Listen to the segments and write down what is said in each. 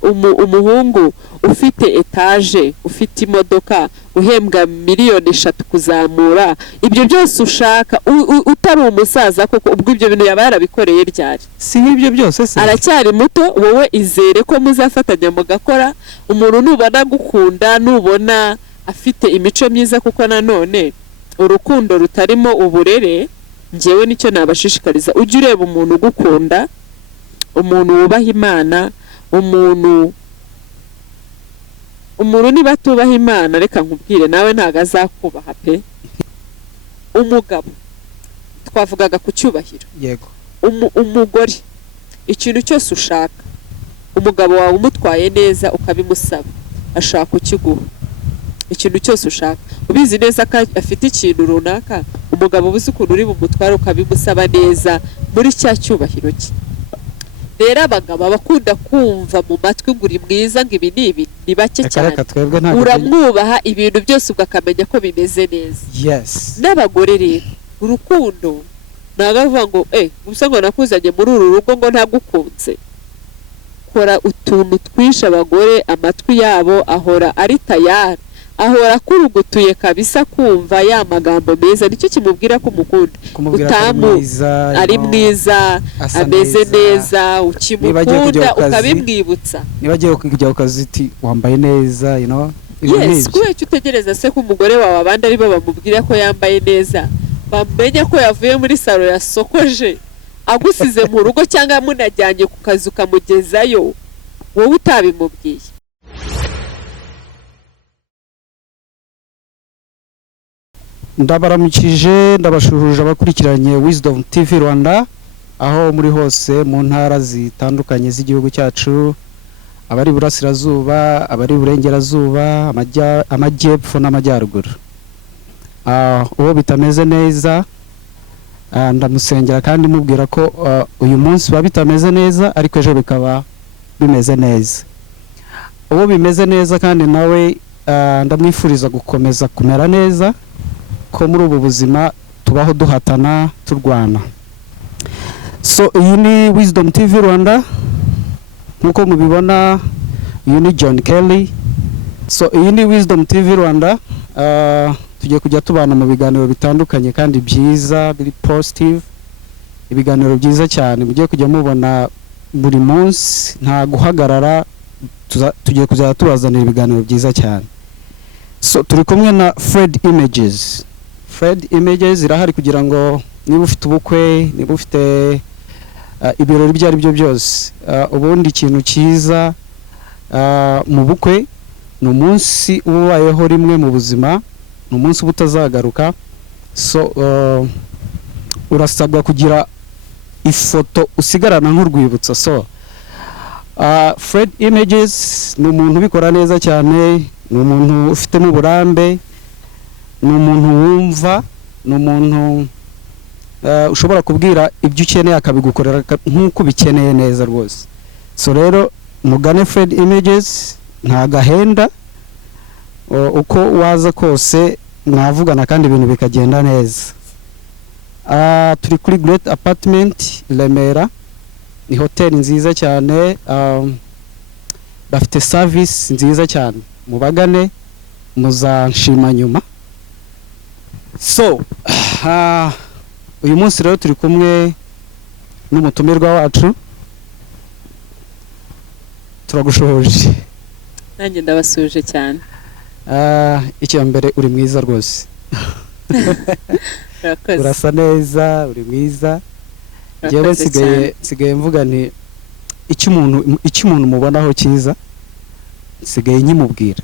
biragoye umuhungu ufite etage ufite imodoka uhembwa miliyoni 3 kuzamura ibyo byose ushaka utari umusaza koko ubwo ibyo bintu yaba yarabikoreye ryari si nk'ibyo byose se aracyari muto wowe izere ko muzafatanya mugakora umuntu nubona gukunda nubona afite imico myiza kuko nanone urukundo rutarimo uburere ngewe nicyo nabashishikariza ujye ureba umuntu gukunda umuntu wubaha Imana umuntu niba tubaha Imana reka nkubwire nawe ntago azakubaha pe umugabo twavugaga ku cyubahiro yego umugore ikintu cyose ushaka umugabo wawe umutwaye neza ukabimusaba ashaka kukiguha ikintu cyose ushaka ubizi neza ko afite ikintu runaka umugabo ubuze ukuntu uri bumutware ukabimusaba neza muri cya cyubahiro cye rero abagabo bakunda kumva mu matwi ngo uri mwiza ngo ibi ni bake cyane uramwubaha ibintu byose ugakamenya ko bimeze neza yes n'abagore rero urukundo nagavuga ngo gusa ngo nakuzanye muri uru rugo ngo ntagukunze kora utuntu twisha abagore amatwi yabo ahora ari tayari ahora kurugutuye kabisa kumva ya magambo meza nicyo kimubwira ko umukunda utamu ari mwiza ameze neza ukimukunda ukabimwibutsa niba agiye kujya ku kazi iti wambaye neza yes kuwe utegereza se ko umugore wawe abandi ari bo bamubwira ko yambaye neza bamenya ko yavuye muri salo yasokoje agusize mu rugo cyangwa munajyanye ku kazi ukamugezayo wowe utabimubwiye ndabaramukije ndabashuhuje abakurikiranye Wisdom TV Rwanda aho muri hose mu ntara zitandukanye z'igihugu cyacu abari burasirazuba abari burengerazuba amajyepfo n'amajyaruguru uwo bitameze neza ndamusengera kandi mubwira ko uyu munsi bitameze neza ariko ejo bikaba bimeze neza uwo bimeze neza kandi nawe ndamwifuriza gukomeza kumera neza ko muri ubu buzima tubaho duhatana turwana so iyi ni Wisdom TV Rwanda nkuko mubibona uyu ni John Kelly so iyi ni Wisdom TV Rwanda tugiye kujya tubana mu biganiro bitandukanye kandi byiza biri positive ibiganiro byiza cyane mugiye kujya mubona buri munsi nta guhagarara tugiye kuzajya tubazanira ibiganiro byiza cyane so turi kumwe na Fred Images irahari kugira ngo niba ufite ubukwe niba ufite ibirori ibyo ari byo byose ubundi ikintu cyiza mu bukwe ni umunsi ubayeho rimwe mu buzima ni umunsi ubutazagaruka so urasabwa kugira ifoto usigarana nk'urwibutso so Fred Images ni umuntu ubikora neza cyane ni umuntu ufitemo uburambe ni umuntu wumva ni umuntu ushobora kubwira ibyo ukeneye akabigukorera nk'uko ubikeneye neza rwose so rero mugane Fred Images nta gahenda uko waza kose mwavugana kandi ibintu bikagenda neza turi kuri Great Apartment Remera ni hoteli nziza cyane bafite service nziza cyane mubagane muzanshima nyuma so uyu munsi rero turi kumwe n'umutumirwa wacu turagushohoje nanjye ndabasuje cyane icyo mbere uri mwiza rwose urasa neza uri mwiza jewe nsigaye mvuga nti icyo umuntu mubonaho cyiza nsigaye nyimubwira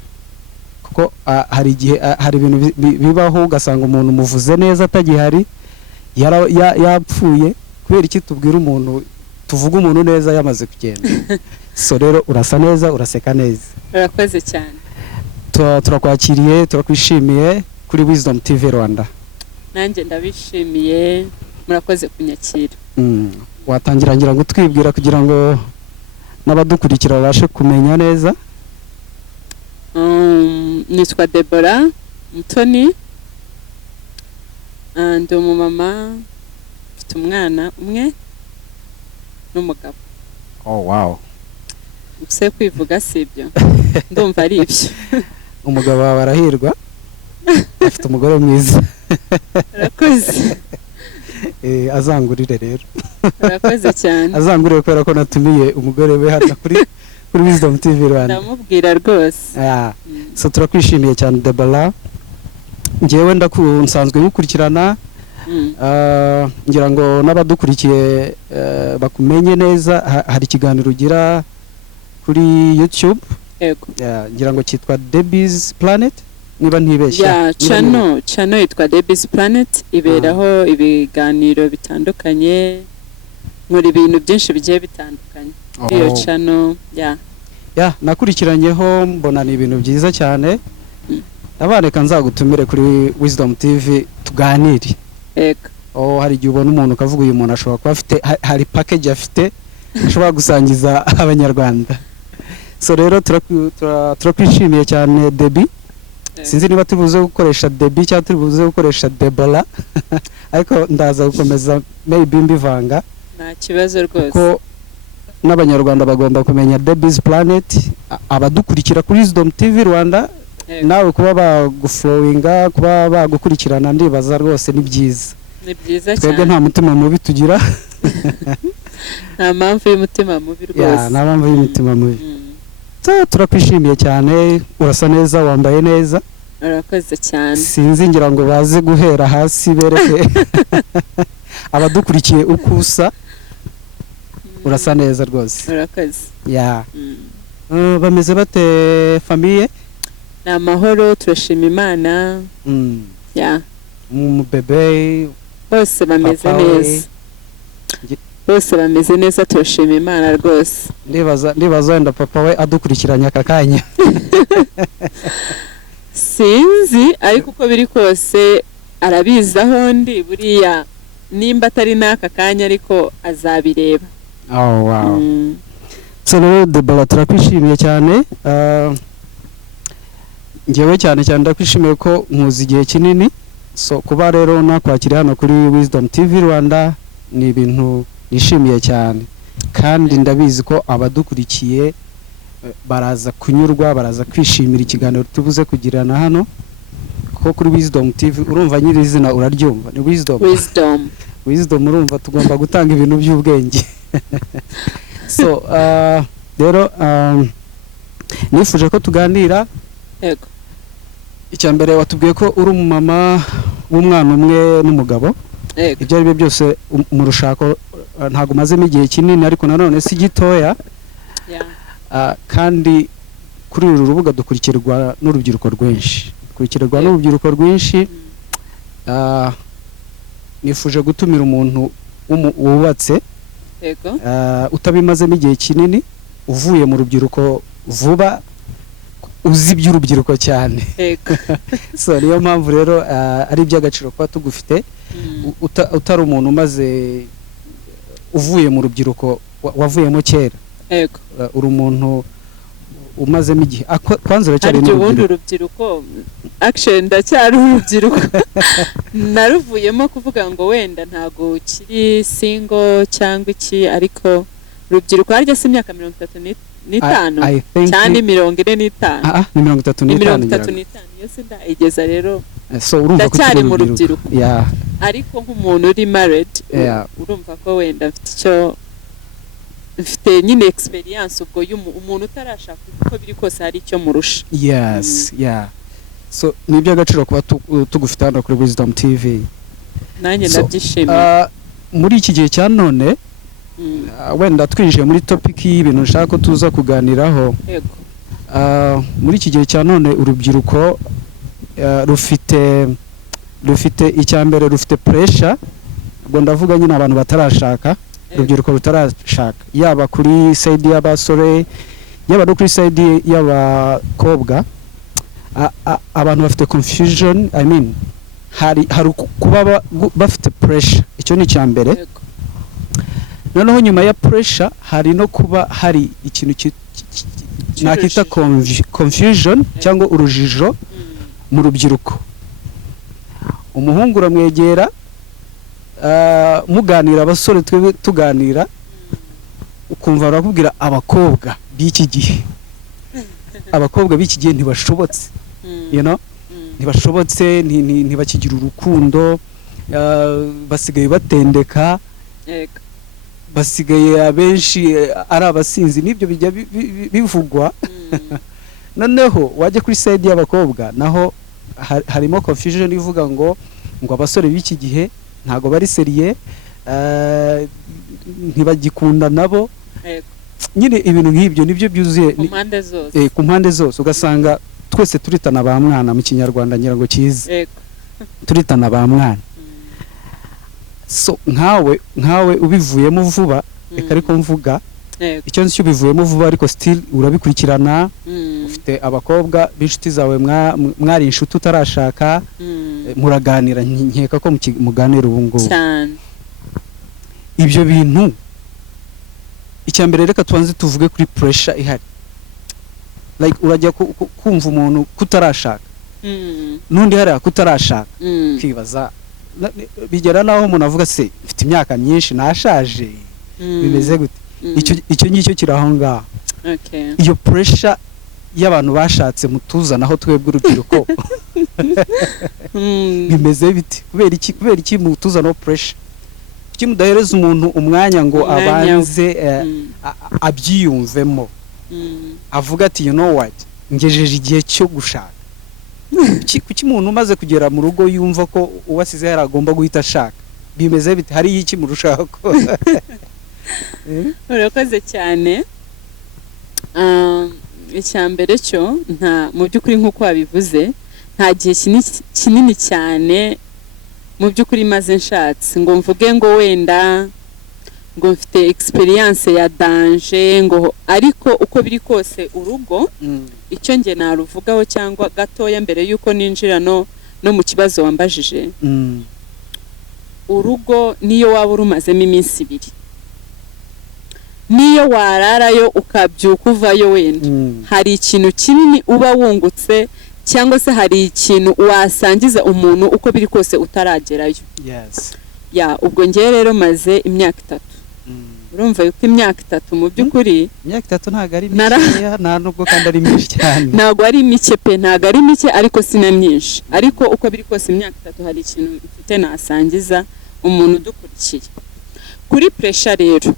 kuko hari igihe hari ibintu bibaho ugasanga umuntu muvuze neza atagihari yapfuye kubera iki tubwira umuntu tuvuga umuntu neza yamaze kugenda so rero urasa neza uraseka neza urakoze cyane turakwakiriye turakwishimiye kuri Wisdom TV Rwanda nanjye ndabishimiye murakoze kunyakira watangira ngira ngo twibwira kugira ngo n'abadukurikira babashe kumenya neza nitwa Deborah Mutoni ndi umumama mfite umwana umwe n'umugabo oh wow se kwivuga sibyo ndumva ari ibyo umugabo wawe arahirwa afite umugore mwiza urakoze azangurire rero urakoze cyane azangurire kubera ko natumiye umugore we hano kuri Wisdom TV Rwanda ndamubwira rwose so turakwishimiye cyane Deborah njyewe nsanzwe gukurikirana ngira ngo n'abadukurikiye bakumenye neza hari ikiganiro ugira kuri YouTube ngira ngo cyitwa Debbie's Planet niba ntibeshya channel yitwa Debbie's Planet iberaho ibiganiro bitandukanye muri ibintu byinshi bigiye bitandukanye iyo channel nakurikiranyeho mbona ni ibintu byiza cyane abareka nzagutumire kuri Wisdom TV tuganire hari igihe ubona umuntu ukavuga uyu muntu ashobora kuba afite hari package afite ashobora gusangiza abanyarwanda so rero turakwishimiye cyane Debbie sinzi niba tubuze gukoresha Debbie cyangwa tubuze gukoresha Deborah ariko ndaza gukomeza maybe mbivanga nta kibazo rwose ko n'abanyarwanda bagomba kumenya Debbie's Planet abadukurikira kuri Wisdom TV Rwanda nawe kuba baguflowinga kuba bagukurikirana ndibaza rwose ni byiza cyane twebwe nta mutima mubi tugira nta mpamvu y'umutima mubi rwose nta mpamvu y'umutima mubi turakwishimiye cyane urasa neza wambaye neza urakoze cyane sinzi ngira ngo baze guhera hasi bereke abadukurikiye uko usa urasa neza rwose urakoze bameze bate famiye ni amahoro turashima Imana umubebe bose bameze neza bose bameze neza turashima Imana rwose ndibaza wenda papa we adukurikiranye aka kanya sinzi ariko uko biri kose arabizaho ndi buriya nimba atari n'aka kanya ariko azabireba so rero Deborah turakwishimiye cyane ngewe cyane ndakwishimiye ko nkuzi igihe kinini so kuba rero nakwakira hano kuri Wisdom TV Rwanda ni ibintu nishimiye cyane kandi ndabizi ko abadukurikiye baraza kunyurwa baraza kwishimira ikiganiro tubuze kugirana hano kuko kuri Wisdom TV urumva nyiri izina uraryumva ni Wisdom urumva tugomba gutanga ibintu by'ubwenge so rero nifuje ko tuganira icya mbere watubwiye ko uri umumama w'umwana umwe n'umugabo ibyo ari byo byose mu rushako ntabwo umazemo igihe kinini ariko nanone si gitoya kandi kuri uru rubuga dukurikirwa n'urubyiruko rwinshi nifuje gutumira umuntu wubatse utabimazemo igihe kinini uvuye mu rubyiruko vuba uzi iby'urubyiruko cyane so niyo mpamvu rero ari iby'agaciro kuba tugufite utari umuntu umaze uvuye mu rubyiruko wavuyemo kera uri umuntu umazemo igihe kwanza uracyari n'urubyiruko actually ndacyari urubyiruko naruvuyemo kuvuga ngo wenda ntago kiri single cyangwa iki ariko urubyiruko harya si imyaka 35 cyane 45 ni 35 iyo se ndayigeza rero so urumva ko ndacyari mu rubyiruko ariko nk'umuntu uri married urumva ko wenda mfite icyo mfite nyine experience ubwo umuntu utarashaka uko biri kose hari icyo murusha so ni iby'agaciro kuba tugufite hano kuri Wisdom TV nanjye ndabyishimiye muri iki gihe cya none wenda twinjiye muri topic y'ibintu nshaka ko tuza kuganiraho muri iki gihe cya none urubyiruko rufite icyambere rufite pressure ubwo ndavuga nyine abantu batarashaka urubyiruko rutarashaka yaba kuri side y'abasore yaba no kuri side y'abakobwa abantu bafite confusion hari kuba bafite pressure icyo ni cyambere noneho nyuma ya pressure hari no kuba hari ikintu nakita confusion cyangwa urujijo mu rubyiruko umuhungu uramwegera muganira abasore tuganira ukumva barakubwira abakobwa b'iki gihe ntibashobotse you know ntibashobotse ntibakigira urukundo basigaye batendeka basigaye abenshi ari abasinzi n'ibyo bijya bivugwa noneho wajya kuri side y'abakobwa naho harimo confusion ivuga ngo abasore b'iki gihe ntago bari seriye ntibagikunda nabo nyine ibintu nk'ibyo nibyo byuzuye ku mpande zose ugasanga twese turitana ba mwana mu kinyarwanda ngira ngo kize turitana ba mwana so nkawe ubivuyemo vuba reka ariko mvuga icyo nzi ubivuyemo vuba ariko still urabikurikirana ufite abakobwa b'inshuti zawe mwari inshuti utarashaka muraganira nkeka ko muganira ubu ngubu ibyo bintu icyambere reka tubanze tuvuge kuri pressure ihari like urajya kumva umuntu kutarashaka nundi hari kutarashaka kwibaza bigera naho umuntu avuga se mfite imyaka myinshi nashaje bimeze gute icyo ngicyo kiraho ngaho iyo pressure y'abantu bashatse mutuzanaho twebwe urubyiruko bimeze biti kubera iki mutuzanaho pressure kuki mudahereza umuntu umwanya ngo abanze abyiyumvemo avuga ati you know what ngejeje igihe cyo gushaka kuki umuntu umaze kugera mu rugo yumva ko uwasize yaragomba guhita ashaka bimeze biti hari iki murushako urakoze cyane icyambere cyo mu by'ukuri nk'uko wabivuze nta gihe kinini cyane mu by'ukuri maze nshatse ngo mvuge ngo wenda ngo mfite experience ya danger ngo ariko uko biri kose urugo icyo nge naruvugaho cyangwa gatoya mbere yuko ninjira no mu kibazo wambajije urugo niyo waba urumazemo iminsi 2 niyo wararayo ukabyuka uvayo wenda hari ikintu kinini uba wungutse cyangwa se hari ikintu wasangiza umuntu uko biri kose utaragerayo ubwo ngiye rero maze imyaka 3 urumva yuko imyaka 3 mu by'ukuri imyaka 3 ntago ari mike nta nubwo kandi ari myinshi cyane ntago ari mike pe ntago ari mike ariko sina myinshi ariko uko biri kose imyaka 3 hari ikintu mfite nasangiza umuntu udukurikiye kuri pressure rero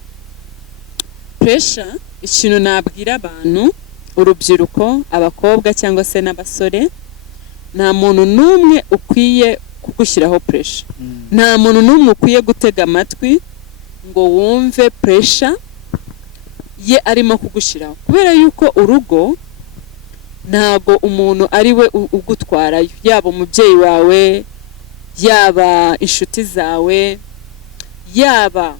ikintu nabwira abantu urubyiruko abakobwa cyangwa se n'abasore nta muntu n'umwe ukwiye kugushyiraho pressure nta muntu n'umwe ukwiye gutega amatwi ngo wumve pressure ye arimo kugushyiraho kubera yuko urugo ntago umuntu ari we ugutwarayo yaba umubyeyi wawe yaba inshuti zawe yaba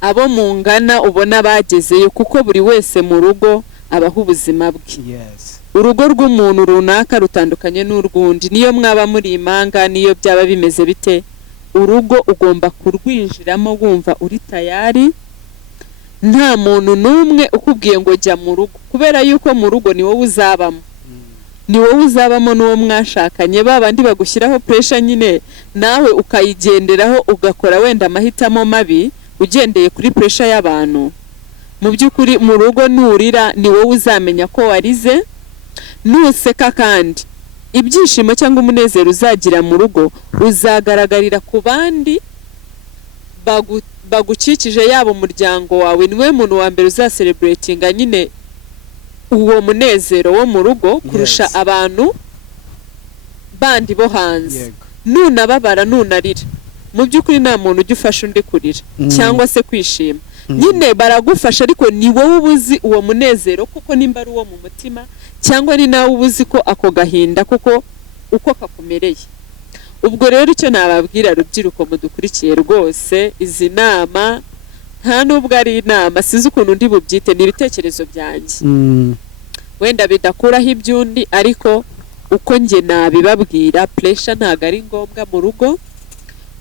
abo mungana ubona bagezeyo kuko buri wese mu rugo abaho ubuzima bwe urugo rw'umuntu runaka rutandukanye n'urwundi niyo mwaba muri imanga niyo byaba bimeze bite urugo ugomba kurwinjiramo wumva uri tayari nta muntu n'umwe ukubwiye ngo jya mu rugo kubera yuko mu rugo ni wowe uzabamo n'uwo mwashakanye babandi bagushyiraho pressure nyine nawe ukayigenderaho ugakora wenda amahitamo mabi ugendeye kuri pressure y'abantu mu by'ukuri mu rugo nurira ni wowe uzamenya ko warize nuseka kandi ibyishimo cyangwa umunezero uzagira mu rugo uzagaragarira ku bandi bagukikije yabo umuryango wawe niwe muntu wa mbere uzaselebratinga nyine uwo munezero wo mu rugo kurusha abantu bandi bo hanze nunababara nunarira mu by'ukuri nta muntu ujya ufasha undi kurira cyangwa se kwishima nyine baragufasha ariko ni wowe ubuzi uwo munezero kuko nimba ari uwo mu mutima cyangwa ni nawe ubuzi ko ako gahinda kuko uko kakumereye ubwo rero icyo nababwira rubyiruko mudukurikiye rwose izi nama nta nubwo ari inama sinzi ukuntu ndi bubyite ni ibitekerezo byanjye wenda bidakuraho iby'undi ariko uko nge nabibabwira pressure ntago ari ngombwa mu rugo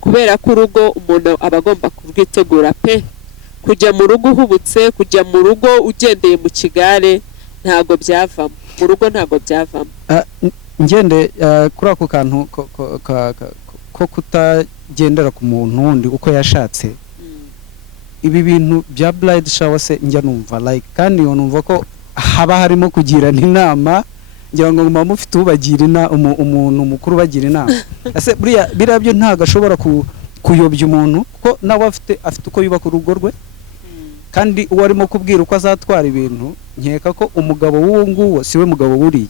kubera ko urugo umuntu aba agomba kurwitegura pe kujya mu rugo uhubutse kujya mu rugo ugendeye mu kigare ntago byavamo mu rugo ntago byavamo ngende kuri ako kantu ko kutagendera ku muntu wundi uko yashatse ibi bintu bya bride shower se njya numva like kandi numva ko haba harimo kugirana inama ngira ngo mama mufite ubagira umuntu mukuru bagira inama ese biriya byo ntago ashobora kuyobya umuntu ko nawe afite uko yubaka urugo rwe kandi uwo arimo kubwira uko azatwara ibintu nkeka ko umugabo w'uwo nguwo siwe mugabo wuriye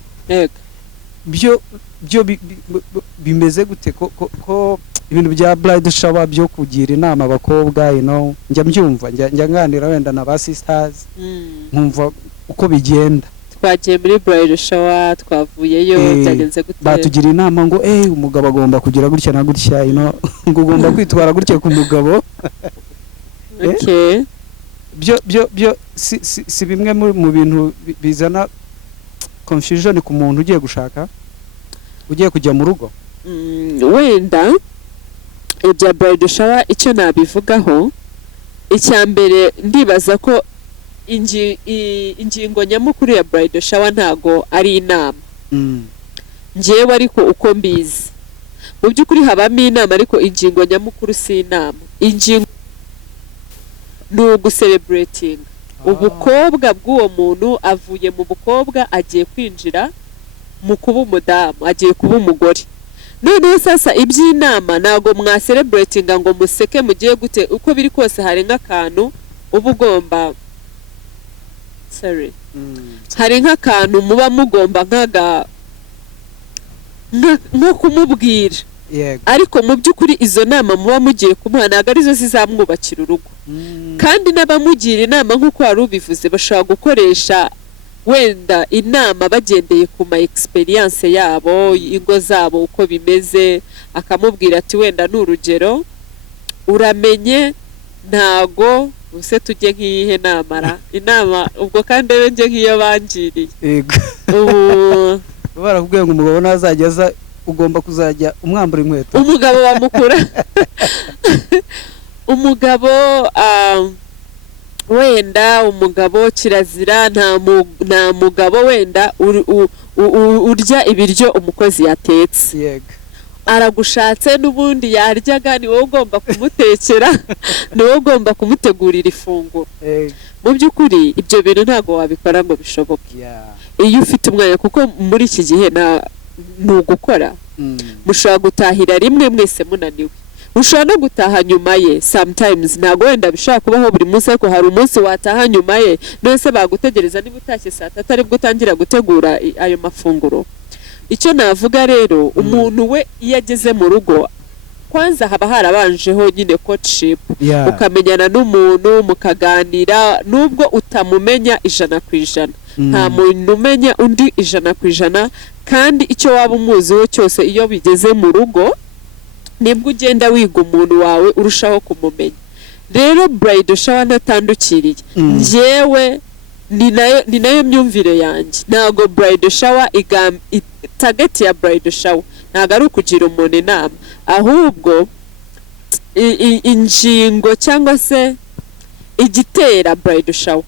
byo bimeze gute ko ibintu bya bride shower byo kugira inama abakobwa njya mbyumva njya nganira wenda na ba sisters nkumva uko bigenda twagiye muri bride shower twavuyeyo byagenze gute batugira inama ngo umugabo agomba kugira gutya na gutya ngo ugomba kwitwara gutya ku mugabo byo si bimwe mu bintu bizana confusion ku muntu ugiye gushaka ugiye kujya mu rugo wenda ibya bride shower icyo nabivugaho icya mbere ndibaza ko ingingo nyamukuru ya bride shower ntago ari inama njyewe ariko uko mbizi mu by'ukuri habamo inama ariko ingingo nyamukuru si inama ingingo ni uguselebrating ubukobwa bw'uwo muntu avuye mu bukobwa agiye kwinjira mu kuba umudamu agiye kuba umugore noneho sasa iby'inama ntago mwaselebratinga ngo museke mugiye gute uko biri kose hari nk'akantu uba ugomba hari nk'akantu muba mugomba nko kumubwira ariko mu by'ukuri izo nama muba mugiye kumuha ntabwo arizo zizamwubakira urugo kandi n'abamugira inama nk'uko wari ubivuze bashobora gukoresha wenda inama bagendeye ku ma experience yabo ingo zabo uko bimeze akamubwira ati wenda n'urugero uramenye ntago use tujye nk'iyihe namara inama ubwo kandi rero njye nk'iyo bangiriye ubu barakubwiye ngo umugabo nazajya aza ugomba kuzajya umwambura inkweto umugabo bamukura umugabo wenda umugabo kirazira nta mugabo wenda urya ibiryo umukozi yatetse aragushatse n'ubundi yaryaga ni wowe ugomba kumutekera ni wowe ugomba kumutegurira ifunguro mu by'ukuri ibyo bintu ntabwo wabikora ngo bishoboke iyo ufite umwanya kuko muri iki gihe ni ugukora mushobora gutahira rimwe mwese munaniwe ushobora no gutaha nyuma ye sometimes ntabwo wenda bishobora kubaho buri munsi ariko hari umunsi wataha nyuma ye nose bagutegereza niba utashye saa tatu aribwo utangira gutegura ayo mafunguro icyo navuga rero umuntu we iyo ageze mu rugo kwanza haba harabanjeho nyine courtship ukamenyana n'umuntu mukaganira nubwo utamumenya 100% nta muntu umenya undi 100% kandi icyo waba umuziho cyose iyo bigeze mu rugo nibwo ugenda wiga umuntu wawe urushaho kumumenya rero bride shower natandukiriye njyewe ni nayo myumvire yanjye ntago bride shower target ya bride shower ntago ari ukugira umuntu inama ahubwo ingingo cyangwa se igitera bride shower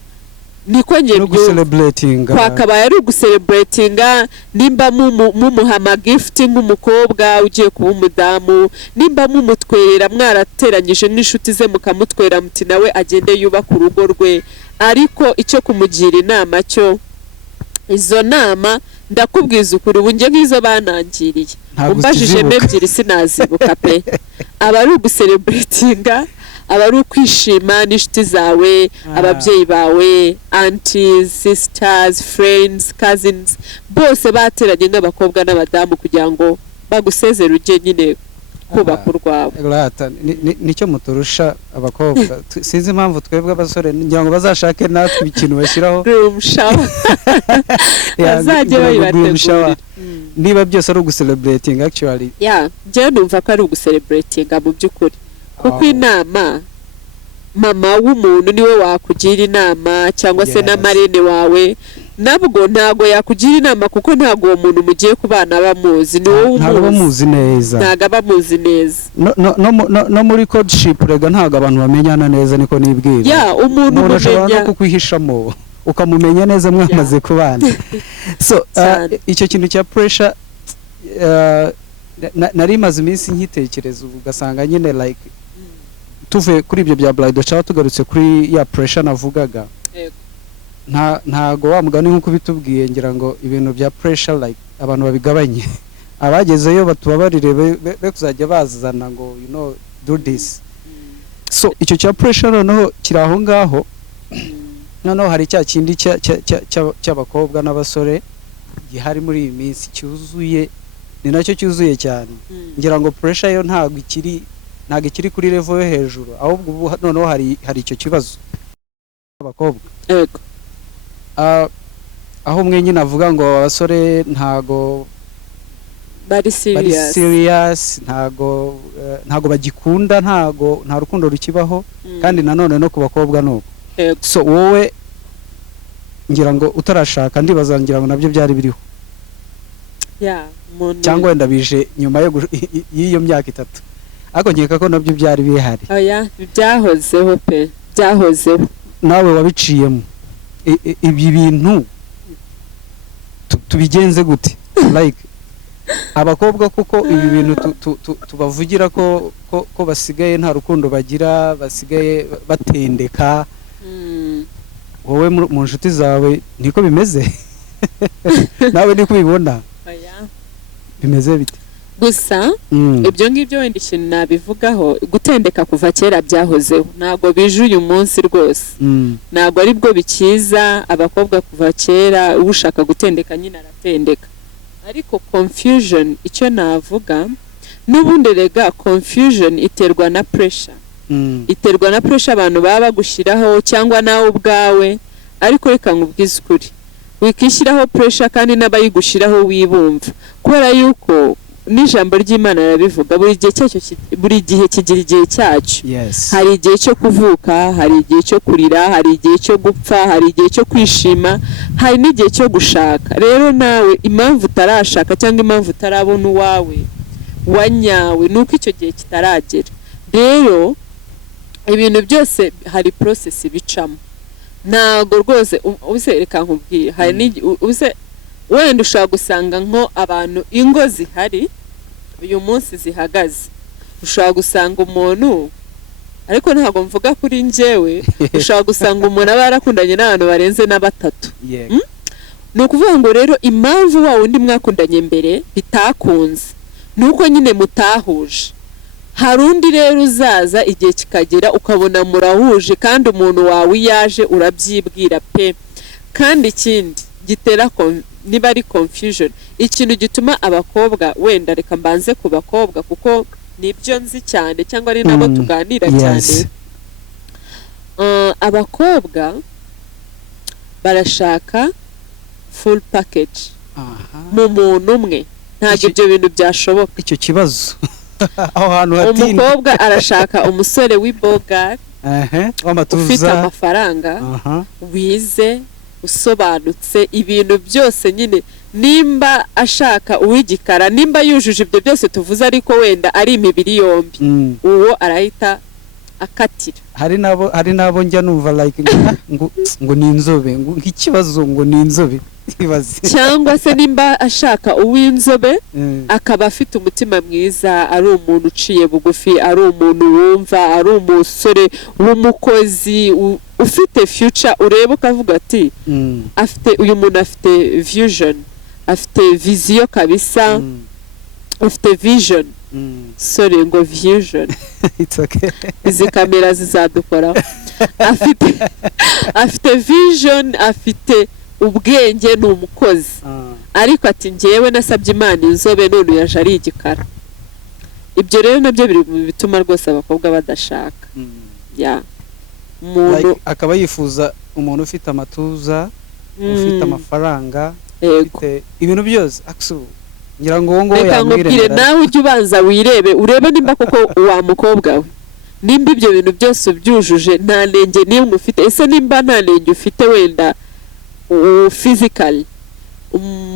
niko njye celebrating kwakabaye ari uguselebratinga nimba mumuhama gift nk'umukobwa ugiye kuba umudamu nimba mumutwerera mwarateranyije n'inshuti ze mukamutwera muti nawe agende yubaka urugo rwe ariko icyo kumugira inama cyo izo nama ndakubwiza ukuri ubu njye nk'izo banangiriye umbajije ebyiri sinazibuka pe aba ari uguselebratinga aba ari ukwishima n'inshuti zawe ababyeyi bawe aunties sisters friends cousins bose bateranye n'abakobwa n'abadamu kugira ngo bagusezere ujye nyine kubaka urwawe nicyo muturusha abakobwa sinzi impamvu twebwe abasore ngira ngo bazashake natwe ikintu bashyiraho bazajye bayibategurira niba byose ari uguselebrating actually njyewe numva ko ari uguselebratinga mu by'ukuri kuko inama mama w'umuntu niwe wakugira inama cyangwa se na marene wawe nabwo ntago yakugira inama kuko ntago uwo muntu mugiye kubana bamuzi ni wowe umuzi neza ntago abamuzi neza no muri courtship rega ntago abantu bamenyana neza niko nibwira umuntu umenya kukwihishamo ukamumenya neza mwamaze kubana so icyo kintu cya pressure nari maze iminsi nkitekereza ugasanga nyine like tuve kuri ibyo bya bridal shower tugarutse kuri ya pressure navugaga. Yego. Ntago wa mugani nkuko bitubwiye ngira ngo ibintu bya pressure like abantu babigabanye. Abagezeyo batubabarire be kuzajya bazana ngo do this. So icyo cya pressure noneho kiraho ngaho. Noneho hari cya kindi cy'abakobwa n'abasore gihari muri iyi minsi cyuzuye, ni nacyo cyuzuye cyane. Ngira ngo pressure yo ntago ikiri kuri level yo hejuru, ahubwo noneho hari icyo kibazo abakobwa. Yego. Aho umwe nyine avuga ngo abasore ntago bari serious, ntago bagikunda, nta rukundo rukibaho, kandi nanone no ku bakobwa nuko. So wowe ngira ngo utarashaka ndibaza ngira ngo nabyo byari biriho. Cyangwa wenda bije nyuma y'iyo myaka 3. Ariko nkeka ko nabyo byari bihari. Byahozeho pe, byahozeho. Nawe wabiciyemo. Ibi bintu tubigenze gute? Like abakobwa kuko ibi bintu tubavugira ko basigaye nta rukundo bagira, basigaye batendeka. Wowe mu nshuti zawe niko bimeze? Nawe niko ubibona? Bimeze bite? Gusa ibyo ngibyo wenda ikintu nabivugaho, gutendeka kuva kera byahozeho, ntago bije uyu munsi rwose. Ntago ari bwo bikiza. Abakobwa kuva kera ushaka gutendeka nyine aratendeka. Ariko confusion icyo navuga n'ubundi rega, confusion iterwa na pressure. Iterwa na pressure abantu baba bagushyiraho cyangwa nawe ubwawe. Ariko reka nkubwize ukuri, wikishyiraho pressure kandi n'abayigushyiraho wibumva, kubera yuko n'ijambo ry'Imana rirabivuga, buri gihe kigira igihe cyacyo. Hari igihe cyo kuvuka, hari igihe cyo kurira, hari igihe cyo gupfa, hari igihe cyo kwishima, hari n'igihe cyo gushaka. Rero nawe impamvu utarashaka cyangwa impamvu utarabona uwawe wanyawe nuko icyo gihe kitaragera. Rero ibintu byose hari process bicamo. Ntago rwose reka nkubwire, hari wenda ushaka gusanga nko abantu ingo zihari uyu munsi zihagaze, ushaka gusanga umuntu, ariko ntago mvuga kuri njyewe, ushaka gusanga umuntu aba yarakundanye n'abantu barenze na 3. Ni ukuvuga ngo rero impamvu wa wundi mwakundanye mbere bitakunze nuko nyine mutahuje. Hari undi rero uzaza igihe kikagera ukabona murahuje, kandi umuntu wawe yaje urabyibwira pe. Kandi ikindi gitera niba ari confusion, ikintu gituma abakobwa, wenda reka mbanze ku bakobwa kuko nibyo nzi cyane cyangwa ari nabo tuganira cyane. Abakobwa barashaka full package mu muntu umwe. Ntabwo ibyo bintu byashoboka. Icyo kibazo aho hantu hatindi. Umukobwa arashaka umusore w'ibogari, ufite amafaranga, wize, usobanutse, ibintu byose nyine. Nimba ashaka uw'igikara, nimba yujuje ibyo byose tuvuze, ariko wenda ari imibiri yombi, uwo arahita akatira. Hari nabo njya numva like ngo ni inzobe, nk'ikibazo ngo ni inzobe. Cyangwa se nimba ashaka uw'inzobe akaba afite umutima mwiza, ari umuntu uciye bugufi, ari umuntu wumva, ari umusore w'umukozi ufite future, ureba ukavuga ati uyu muntu afite vision, afite vision kabisa, afite vision. Sorry ngo vision. It's okay. Izi kamera zizadukora. Afite vision, afite ubwenge, ni umukozi. Ariko ati njyewe nasabye Imana inzobe, none yaje ari igikara. Ibyo rero nabyo biri mu bituma rwose abakobwa badashaka. Umuntu akaba yifuza umuntu ufite amatuza, ufite amafaranga, ufite ibintu byose. Ngira ngo ngo yamwiremera. Nawe ujye ubanza wirebe, urebe nimba koko wa mukobwa we, nimba ibyo bintu byose byujuje, nta nenge nimwe ufite. Ese nimba nta nenge ufite, wenda physically,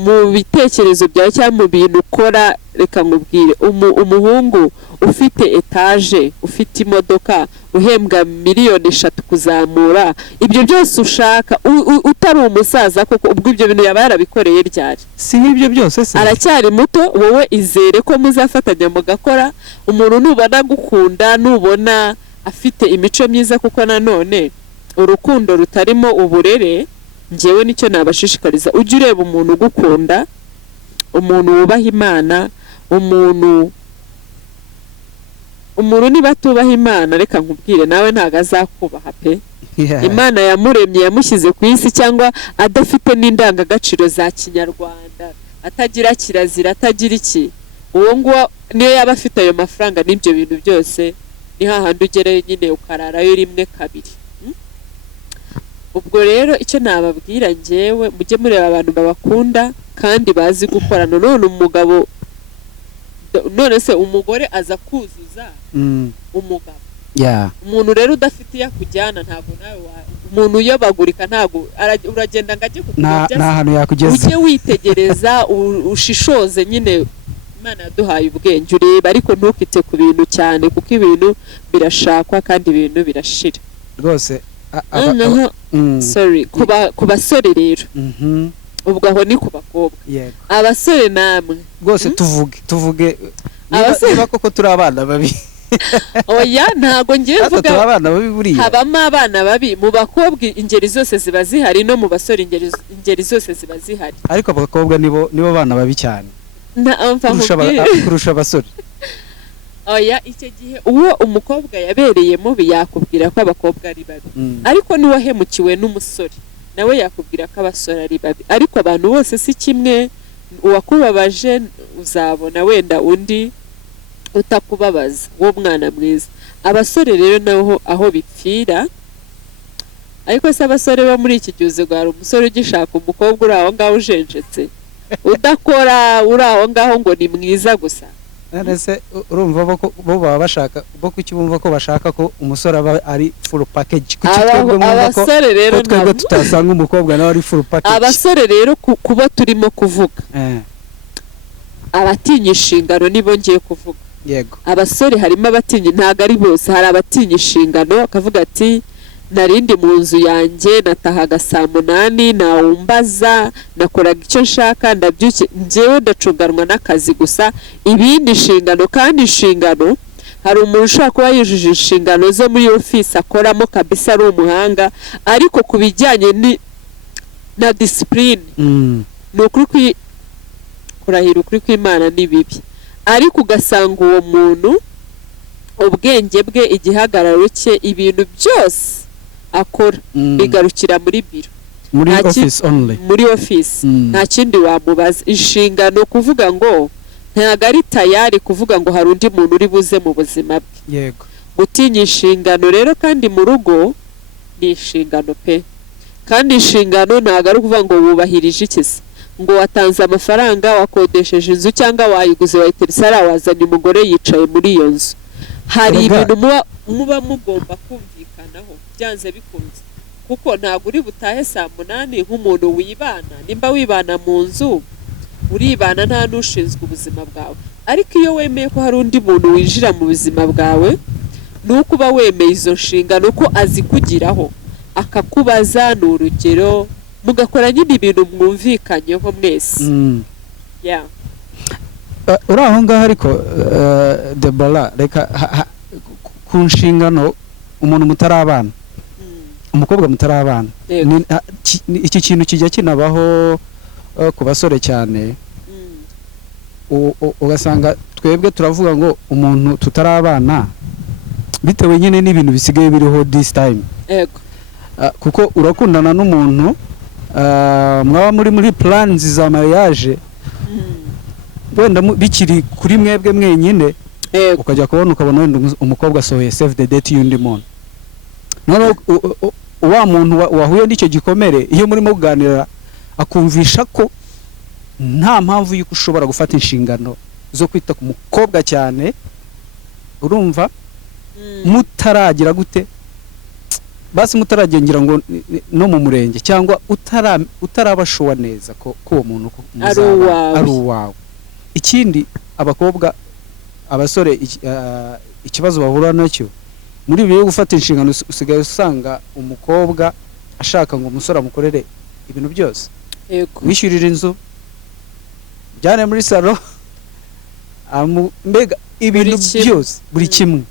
mu bitekerezo byawe cyangwa mu bintu ukora, reka nkubwire, umuhungu ufite etage, ufite imodoka, uhembwa 3,000,000 kuzamura, ibyo byose ushaka, utari umusaza koko, ubwo ibyo bintu yaba yarabikoreye ryari? Si nk'ibyo byose se aracyari muto. Wowe izere ko muzafatanya mugakora. Umuntu nubona gukunda, nubona afite imico myiza, kuko nanone urukundo rutarimo uburere, njyewe nicyo nabashishikariza. Ujye ureba umuntu ugukunda, umuntu wubaha Imana, umuntu niba atubaha Imana, reka nkubwire nawe ntago azakubaha pe. Imana yamuremye, yamushyize ku isi, cyangwa adafite n'indangagaciro za kinyarwanda, atagira kirazira, atagira iki, uwo nguwo niyo yaba afite ayo mafaranga n'ibyo bintu byose, ni hahandi ugereye nyine ukararayo rimwe kabiri. Ubwo rero icyo nababwira njyewe, mujye mureba abantu babakunda kandi bazi gukorana. None umugabo, none se umugore aza kuzuza umugabo. Umuntu rero udafite iyo akujyana, ntabwo nawe umuntu uyobagurika, ntabwo uragenda ngo ajye kukugeza, nta hantu yakugeza. ujye witegereza, ushishoze nyine. Imana yaduhaye ubwenge, ureba ariko ntukite ku bintu cyane, kuko ibintu birashakwa kandi ibintu birashira rwose. Sorry, ku basore rero, ubwo aho ni ku bakobwa. Abasore namwe rwose tuvuge niba koko turi abana babi. Oya, ntago ngiye mvuga turi abana babi buriya. Habamo abana babi mu bakobwa, ingeri zose ziba zihari, no mu basore ingeri zose ziba zihari, ariko abakobwa nibo bana babi cyane kurusha abasore. Oya, icyo gihe uwo umukobwa yabereye mubi yakubwira ko abakobwa ari babi, ariko n'uwahemukiwe n'umusore nawe yakubwira ko abasore ari babi. Ariko abantu bose si kimwe, uwakubabaje uzabona wenda undi utakubabaza, wo mwana mwiza. Abasore rero naho aho bipfira, ariko se abasore bo muri iki gihe uzigara umusore ugishaka umukobwa uri aho ngaho ujenjetse, udakora, uri aho ngaho ngo ni mwiza gusa. Nese urumva bo baba bashaka bo kuki bumva ko bashaka ko umusore aba ari full package, kuki twebwe mwumva ko abasore rero twebwe tutasanga umukobwa nawe ari full package. Abasore rero kuba turimo kuvuga abatinya inshingano nibo ngiye kuvuga. Yego, abasore harimo abatinya, ntago ari bose, hari abatinya inshingano, akavuga ati narindi mu nzu yanjye, natahaga saa 8, nawumbaza, nakoraga icyo nshaka, ndabyuke njyewe ndacunganwa n'akazi gusa, ibindi inshingano. Kandi inshingano, hari umuntu ushaka kuba yujuje inshingano zo muri office akoramo kabisa, ari umuhanga, ariko ku bijyanye na discipline ni ukuri kurahira ukuri kw'Imana ni bibi. Ariko ugasanga uwo muntu ubwenge bwe, igihagararo cye, ibintu byose akora bigarukira muri biro, muri office only, muri office. Nta kindi wamubaza. Inshingano kuvuga ngo ntago ari tayari kuvuga ngo hari undi muntu uri buze mu buzima bwe. Yego, gutinya inshingano rero, kandi mu rugo ni inshingano pe. Kandi inshingano ntago ari kuvuga ngo wubahirije ikisi, ngo watanze amafaranga, wakodesheje inzu, cyangwa wayiguze, wayiterisara, wazanye umugore yicaye muri iyo nzu. Hari ibintu muba mugomba kumvikanaho byanze bikunze, kuko ntago uri butahe saa 8 nk'umuntu wibana. Nimba wibana mu nzu, uribana nta n'ushinzwe ubuzima bwawe, ariko iyo wemeye ko hari undi muntu winjira mu buzima bwawe, nuko uba wemeye izo nshingano ko azikugiraho, akakubaza, ni urugero, mugakora nyine ibintu mwumvikanyeho mwese. uri aho ngaho. Ariko Deborah, reka ku nshingano, umuntu mutarabana, umukobwa mutarabana, iki kintu kijya kinabaho ku basore cyane. Ugasanga twebwe turavuga ngo umuntu tutarabana, bitewe nyine n'ibintu bisigaye biriho this time. Kuko urakundana n'umuntu, mwaba muri plans za mariage, wenda bikiri kuri mwebwe mwenyine, ukajya ukabona wenda umukobwa asohoye save the date y'undi muntu. None wa muntu wahuye n'icyo gikomere, iyo murimo kuganira akumvisha ko nta mpamvu y'uko ushobora gufata inshingano zo kwita ku mukobwa cyane, urumva mutaragira gute, basi mutaragengira ngo no mu murenge, cyangwa utarabashowa neza ko uwo muntu ari uwawe. Ikindi abakobwa, abasore, ikibazo bahura nacyo muri biyo gufata inshingano, usigaye usanga umukobwa ashaka ngo umusore amukorere ibintu byose. Wishyurira inzu, byane muri salo, mbega ibintu byose, buri kimwe.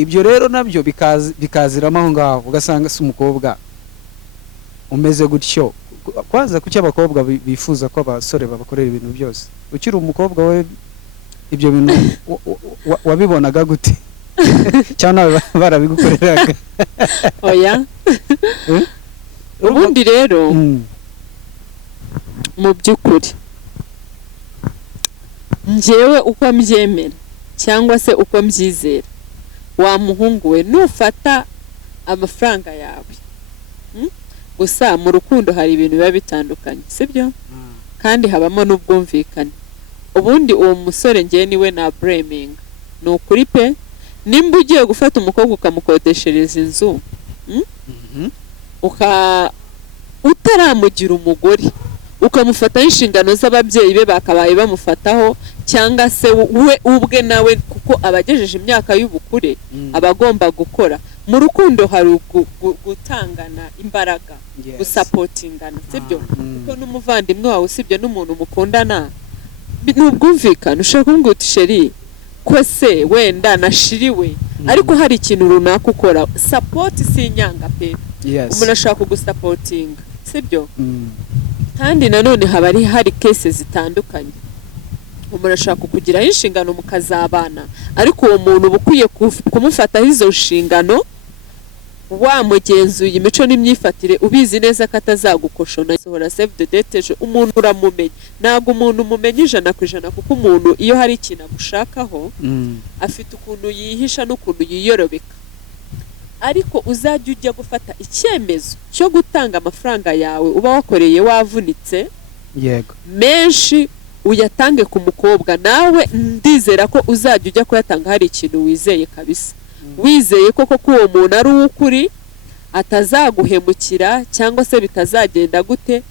ibyo rero nabyo bikaziramo aho ngaho ugasanga si umukobwa umeze gutyo. Kwanza kuki abakobwa bifuza ko abasore babakorera ibintu byose? Ukiri umukobwa we ibyo bintu wabibonaga gute? Cyangwa barabigukoreraga? Oya. Ubundi rero mu by'ukuri njyewe uko mbyemera cyangwa se uko mbyizera, wa muhungu we nufata amafaranga yawe, gusa mu rukundo hari ibintu biba bitandukanye, sibyo? Kandi habamo n'ubwumvikane. Ubundi uwo musore njye niwe na blaming, ni ukuri pe. Nimba ugiye gufata umukobwa ukamukodeshereza inzu, utaramugira umugore, ukamufataho inshingano z'ababyeyi be bakabaye bamufataho, cyangwa se we ubwe nawe, kuko abagejeje imyaka y'ubukure abagomba gukora. Mu rukundo hari gutangana imbaraga, gusapotingana, sibyo? Kuko n'umuvandimwe wawe usibye n'umuntu mukundana, n'ubwumvikane. Ushaka kumubwira uti sheri ko se wenda nashiriwe, ariko hari ikintu runaka ukora, support si inyanga pe. Umuntu ashaka kugusapotinga, sibyo? Kandi nanone haba hari cases zitandukanye. Umuntu ashaka kugiraho inshingano mukazabana, ariko uwo muntu bukwiye kumufataho izo nshingano, wamugenzuye imico n'imyifatire, ubizi neza ko atazagukoshona. Sohora save the date, umuntu uramumenye. Ntabwo umuntu umumenye 100%, kuko umuntu iyo hari ikintu agushakaho afite ukuntu yihisha n'ukuntu yiyorobeka. Ariko uzajya ujya gufata icyemezo cyo gutanga amafaranga yawe uba wakoreye wavunitse, yego, menshi uyatange ku mukobwa, nawe ndizera ko uzajya ujya kuyatanga hari ikintu wizeye kabisa. Wizeye koko ko uwo muntu ari ukuri, atazaguhemukira cyangwa se bitazagenda gute.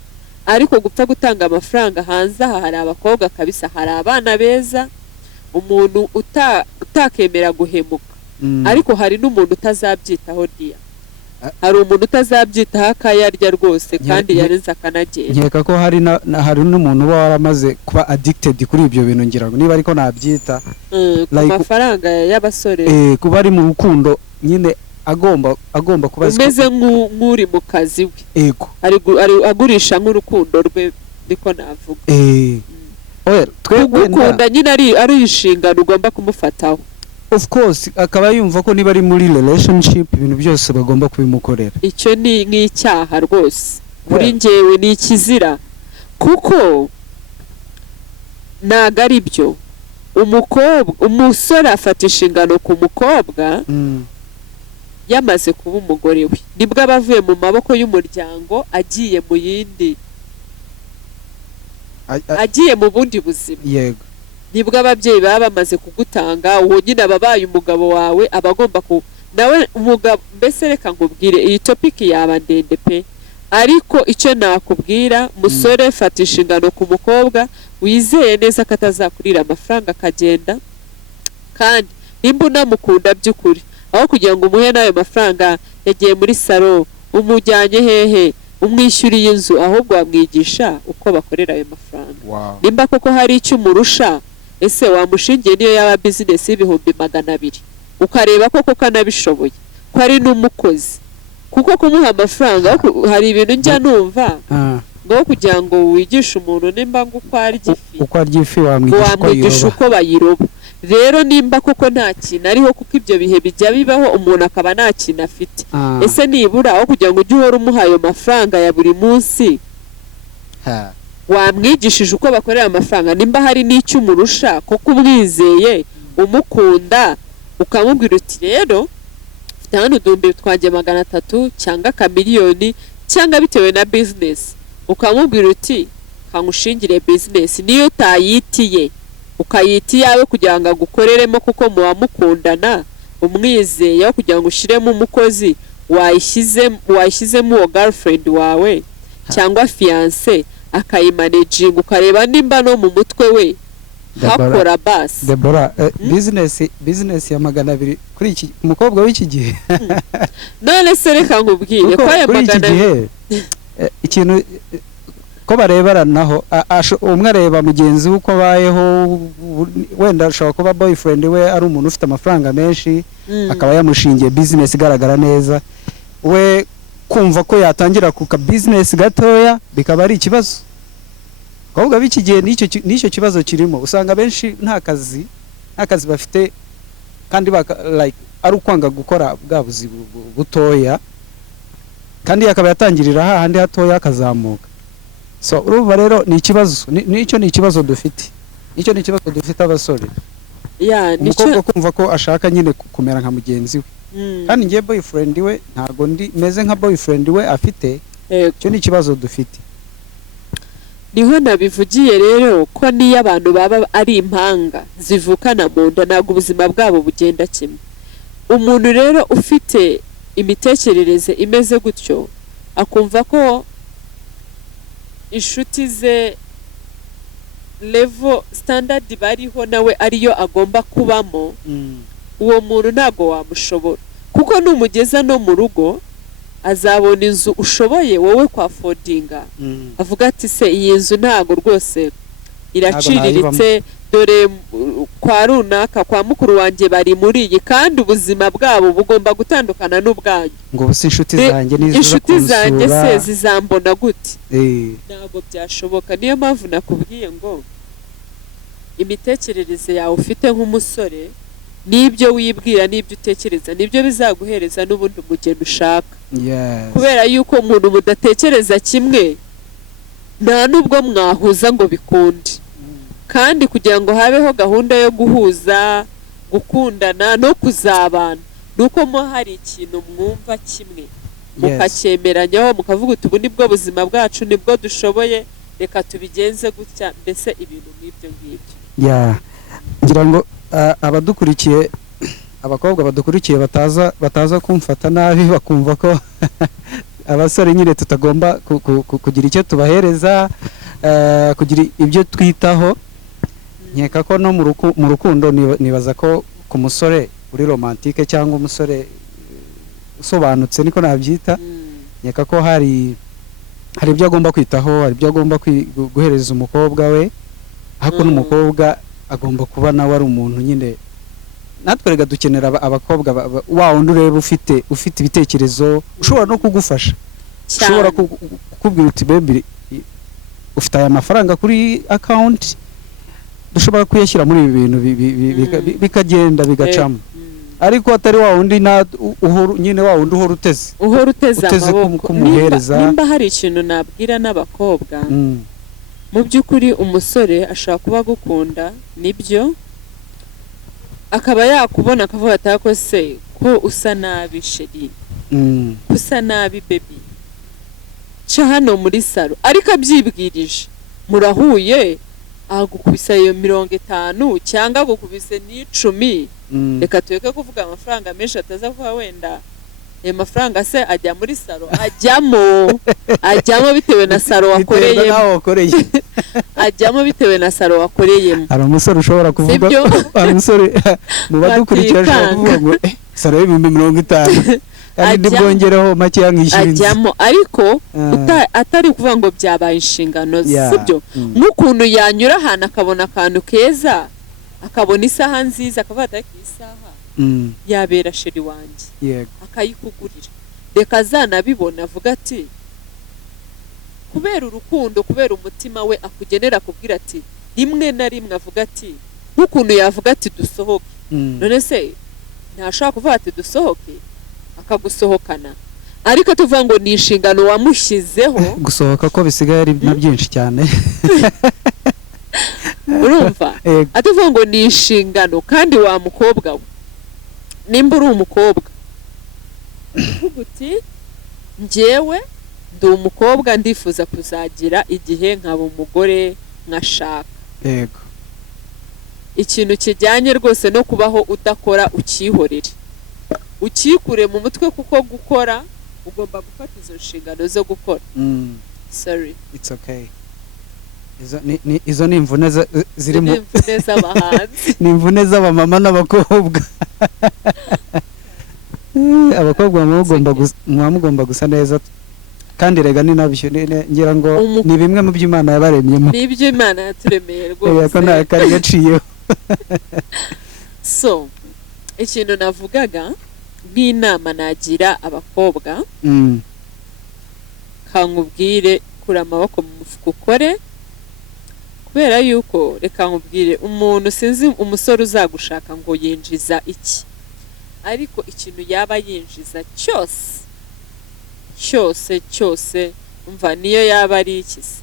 Ariko gupfa gutanga amafaranga hanze aha hari abakobwa kabisa, hari abana beza, umuntu utakemera guhemuka. Ariko hari n'umuntu utazabyitaho dia. Hari umuntu utazabyitaho akayarya rwose kandi yarenze akanagenda. Nkeka ko hari n'umuntu uba waramaze kuba addicted kuri ibyo bintu, ngira ngo niba ariko nabyita amafaranga y'abasore, kuba ari mu rukundo nyine agomba kuba umeze nk'uri mu kazi we. Yego, agurisha nk'urukundo rwe, niko navuga. Twebwe gukunda nyine ari inshingano ugomba kumufataho. Of course, akaba yumva ko niba ari muri relationship ibintu byose bagomba kubimukorera. Icyo ni nk'icyaha rwose. Kuri njyewe ni ikizira, kuko ntago ari byo. Umusore afata inshingano ku mukobwa yamaze kuba umugore we, nibwo aba avuye mu maboko y'umuryango agiye mu yindi, agiye mu bundi buzima. Yego, nibwo ababyeyi baba bamaze kugutanga, uwo nyine ababaye umugabo wawe, abagomba nawe umugabo. Mbese reka nkubwire, iyi topic yaba ndende pe, ariko icyo nakubwira, musore fata inshingano ku mukobwa wizeye neza ko atazakurira amafaranga akagenda. Kandi nimba unamukunda by'ukuri, aho kugira ngo umuhe n'ayo mafaranga yagiye muri salo, umujyanye hehe, umwishyuriye inzu, ahubwo wamwigisha uko bakorera ayo mafaranga. Nimba koko hari icyo umurusha, ese wamushingiye niyo yaba business y'ibihumbi 200, ukareba koko kanabishoboye, ko ari n'umukozi. Kuko kumuha amafaranga hari ibintu njya numva ngo kugira ngo wigishe umuntu nimba ngo uko arya ifi wamwigisha uko bayiroba. Rero nimba koko nta kintu ariho, kuko ibyo bihe bijya bibaho umuntu akaba nta kintu afite, ese nibura aho kugira ngo ujye uhora umuha ayo mafaranga ya buri munsi, wamwigishije uko bakorera amafaranga. Nimba hari n'icyo umurusha kuko umwizeye, umukunda, ukamubwira uti rero mfite hano 200 cyangwa 1 miliyoni, cyangwa bitewe na business, ukamubwira uti kangushingire business, niyo utayitiye ukayita iyawe kugira ngo agukoreremo, kuko muba mukundana, umwizeye, aho kugira ngo ushiremo umukozi wayishyizemo uwo girlfriend wawe cyangwa fiancé akayimanaging, ukareba nimba no mu mutwe we hakora basi. Deborah, business ya 200 kuri iki umukobwa w'iki gihe. None se reka nkubwire ko ya 200 ikintu ko barebaranaho umwe areba mugenzi we uko abayeho, wenda ashobora kuba boyfriend we ari umuntu ufite amafaranga menshi akaba yamushingiye business igaragara neza, we kumva ko yatangira ku ka business gatoya bikaba ari ikibazo. Ahubwo biki gihe n'icyo kibazo kirimo, usanga benshi nta kazi bafite kandi like ari ukwanga gukora bwa buzi butoya, kandi akaba yatangirira hahandi hatoya akazamuka. So urumva rero ni ikibazo, ni ikibazo dufite, nicyo ni ikibazo dufite abasore. Umukobwa kumva ko ashaka nyine kumera nka mugenzi we, kandi ngiye boyfriend we ntago meze nka boyfriend we afite, cyo ni ikibazo dufite. Niho nabivugiye rero ko niyo abantu baba ari impanga zivukana mu nda ntabwo ubuzima bwabo bugenda kimwe. Umuntu rero ufite imitekerereze imeze gutyo akumva ko inshuti ze level standard bariho nawe ariyo agomba kubamo, uwo muntu ntago wamushobora, kuko numugeza no mu rugo azabona inzu ushoboye wowe kwa fodinga, avuga ati se iyi nzu ntago rwose iraciriritse, dore kwa runaka kwa mukuru wanjye bari muri iyi, kandi ubuzima bwabo bugomba gutandukana n'ubwanyu. Ngo si inshuti zanjye inshuti zanjye se zizambona gute? Ntabwo byashoboka. Niyo mpamvu nakubwiye ngo imitekerereze yawe ufite nk'umusore, n'ibyo wibwira n'ibyo utekereza nibyo bizaguhereza n'ubundi umugeni ushaka. Kubera yuko umuntu mudatekereza kimwe nta nubwo mwahuza ngo bikunde, kandi kugira ngo habeho gahunda yo guhuza, gukundana no kuzabana, nuko mo hari ikintu mwumva kimwe mukacyemeranyaho, mukavuga uti ubu nibwo buzima bwacu, nibwo dushoboye, reka tubigenze gutya, mbese ibintu nk'ibyo ngibyo. Ngira ngo abadukurikiye, abakobwa badukurikiye bataza kumfata nabi, bakumva ko abasore nyine tutagomba kugira icyo tubahereza, kugira ibyo twitaho. Nkeka ko no mu rukundo nibaza ko ku musore uri romantike cyangwa umusore usobanutse niko nabyita, nkeka ko hari ibyo agomba kwitaho, hari ibyo agomba guhereza umukobwa we, ariko n'umukobwa agomba kuba nawe ari umuntu nyine. Natwe rega dukenera abakobwa wa wundi ureba ufite ibitekerezo, ushobora no kugufasha, ushobora kukubwira uti baby ufite aya mafaranga kuri account, dushobora kuyashyira muri ibi bintu bikagenda bigacamo, ariko atari wa wundi nyine wa wundi uhora uteze amaboko kumuhereza. Nimba hari ikintu nabwira n'abakobwa, mu by'ukuri umusore ashaka kuba gukunda nibyo, akaba yakubona akavuga ati ko se ko usa nabi sheri, usa nabi baby, ca hano muri salo, ariko abyibwirije murahuye agukubisa iyo 50 cyangwa agukubise n'10, reka tureke kuvuga amafaranga menshi ataza kuba wenda amafaranga se ajya muri salo, ajyamo bitewe na salo wakoreyemo, ajyamo bitewe na salo wakoreyemo. Hari umusore ushobora kuvuga, hari umusore mu badukurikira ashobora kuvuga ngo salo y'50 kandi bwongereho make yankishyura ajyamo, ariko atari kuvuga ngo byabaye inshingano, sibyo? N'ukuntu yanyura ahantu akabona akantu keza, akabona isaha nziza, akavuga ati isaha yabera sheri wanjye, akayikugurira, reka azanabibona avuga ati kubera urukundo, kubera umutima we akugenera, kubwira ati rimwe na rimwe avuga ati nk'ukuntu yavuga ati dusohoke, none se ntashobora kuvuga ati dusohoke akagusohokana, ariko tuvuga ngo ni inshingano wamushyizeho. Gusohoka ko bisigaye ari na byinshi cyane, urumva? Atuvuga ngo ni inshingano, kandi wa mukobwa we, nimba uri umukobwa uvuga uti njyewe ndi umukobwa ndifuza kuzagira igihe nkaba umugore nkashaka, yego, ikintu kijyanye rwose no kubaho udakora ukihorere, ukikure mu mutwe, kuko gukora ugomba gufata izo nshingano zo gukora. Sorry, it's okay. Izo ni imvune zirimo, imvune z'abahanzi, ni imvune z'abamama n'abakobwa. Abakobwa mugomba gusa neza, kandi rega ni nabyo ngira ngo ni bimwe mu by'Imana yabaremyemo, nibyo Imana yaturemeye rwose ko nta kari gaciyeho. So ikintu navugaga nk'inama nagira abakobwa, kankubwire kura amaboko mu mufuka ukore, kubera yuko reka nkubwire umuntu sinzi umusore uzagushaka ngo yinjiza iki, ariko ikintu yaba yinjiza cyose umva niyo yaba ari ikisi,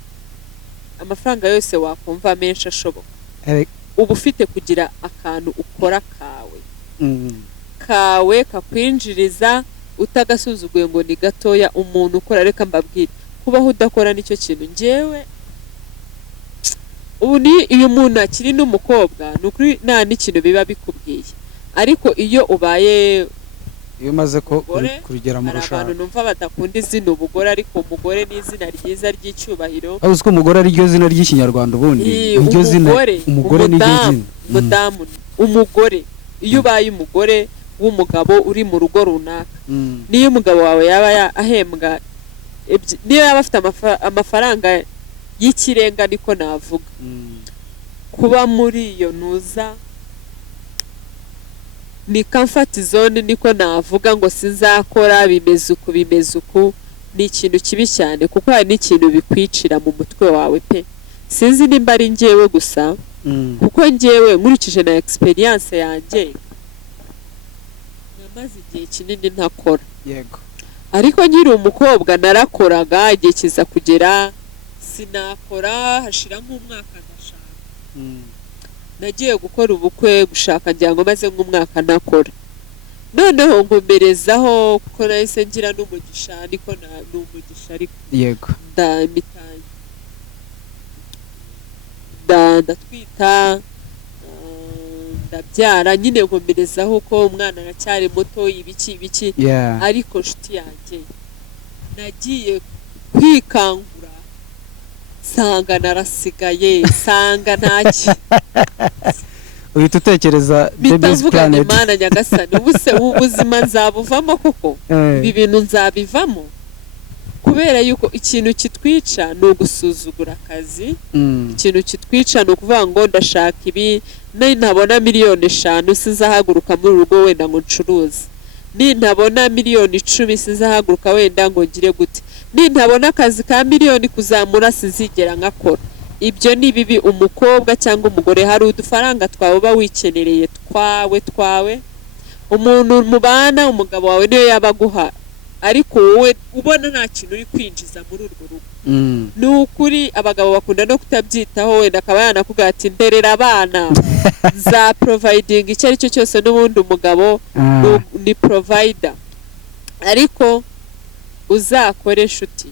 amafaranga yose wakumva menshi ashoboka, uba ufite kugira akantu ukora kawe kakwinjiriza utagasuzuguye ngo ni gatoya. Umuntu ukora, reka mbabwire, kubaho udakora nicyo kintu. Njyewe ubu ni iyo umuntu akiri n'umukobwa nukuri nta n'ikintu biba bikubwiye, ariko iyo ubaye iyo umaze kurugera mu rushaka, abantu numva badakunda izina ubugore, ariko umugore ni izina ryiza ry'icyubahiro. Uzi ko umugore ari ryo zina ry'ikinyarwanda, ubundi iryo zina umugore ni ryo zina. Mudamu, umugore, iyo ubaye umugore w'umugabo uri mu rugo runaka, niyo umugabo wawe yaba ahembwa, niyo yaba afite amafaranga y'ikirenga, niko navuga, kuba muri iyo nuza ni comfort zone, niko navuga ngo sinzakora bimeze uku, ni ikintu kibi cyane, kuko hari n'ikintu bikwicira mu mutwe wawe pe. Sinzi nimba ari njyewe gusa, kuko njyewe nkurikije na experience yanjye namaze igihe kinini ntakora, yego, ariko nkiri umukobwa narakoraga, igihe kiza kugera sinakora, hashira nk'umwaka ndashaka, nagiye gukora ubukwe gushaka ngira ngo maze nk'umwaka nakora, noneho ngomerezaho kuko nahise ngira n'umugisha, niko n'umugisha, ariko yego ndatwita ndabyara, nyine ngomerezaho ko umwana aracyari muto, ibiki ariko nshuti yanjye nagiye kwikangura sanga narasigaye, sanga ntaki uhita utekereza Debbie's Planet, Imana nyagasani, ubuse ubuzima nzabuvamo koko, ibi bintu nzabivamo, kubera yuko ikintu kitwica ni ugusuzugura akazi, ikintu kitwica ni ukuvuga ngo ndashaka ibi, nintabona 5,000,000 sinzahaguruka muri urugo wenda ngo ncuruze, nintabona 10,000,000 sinzahaguruka wenda ngo ngire gute, nintabona akazi ka 1,000,000 kuzamura sinzigera nkakora. Ibyo ni bibi. Umukobwa cyangwa umugore, hari udufaranga twawe uba wikenereye twawe, umuntu mubana, umugabo wawe niyo yabaguha, ariko wowe ubona nta kintu uri kwinjiza muri urwo rugo. Ni ukuri abagabo bakunda no kutabyitaho, wenda akaba yanakubwira ati nderera abana, za providing icyo ari cyo cyose, n'ubundi umugabo ni provider, ariko uzakore nshuti,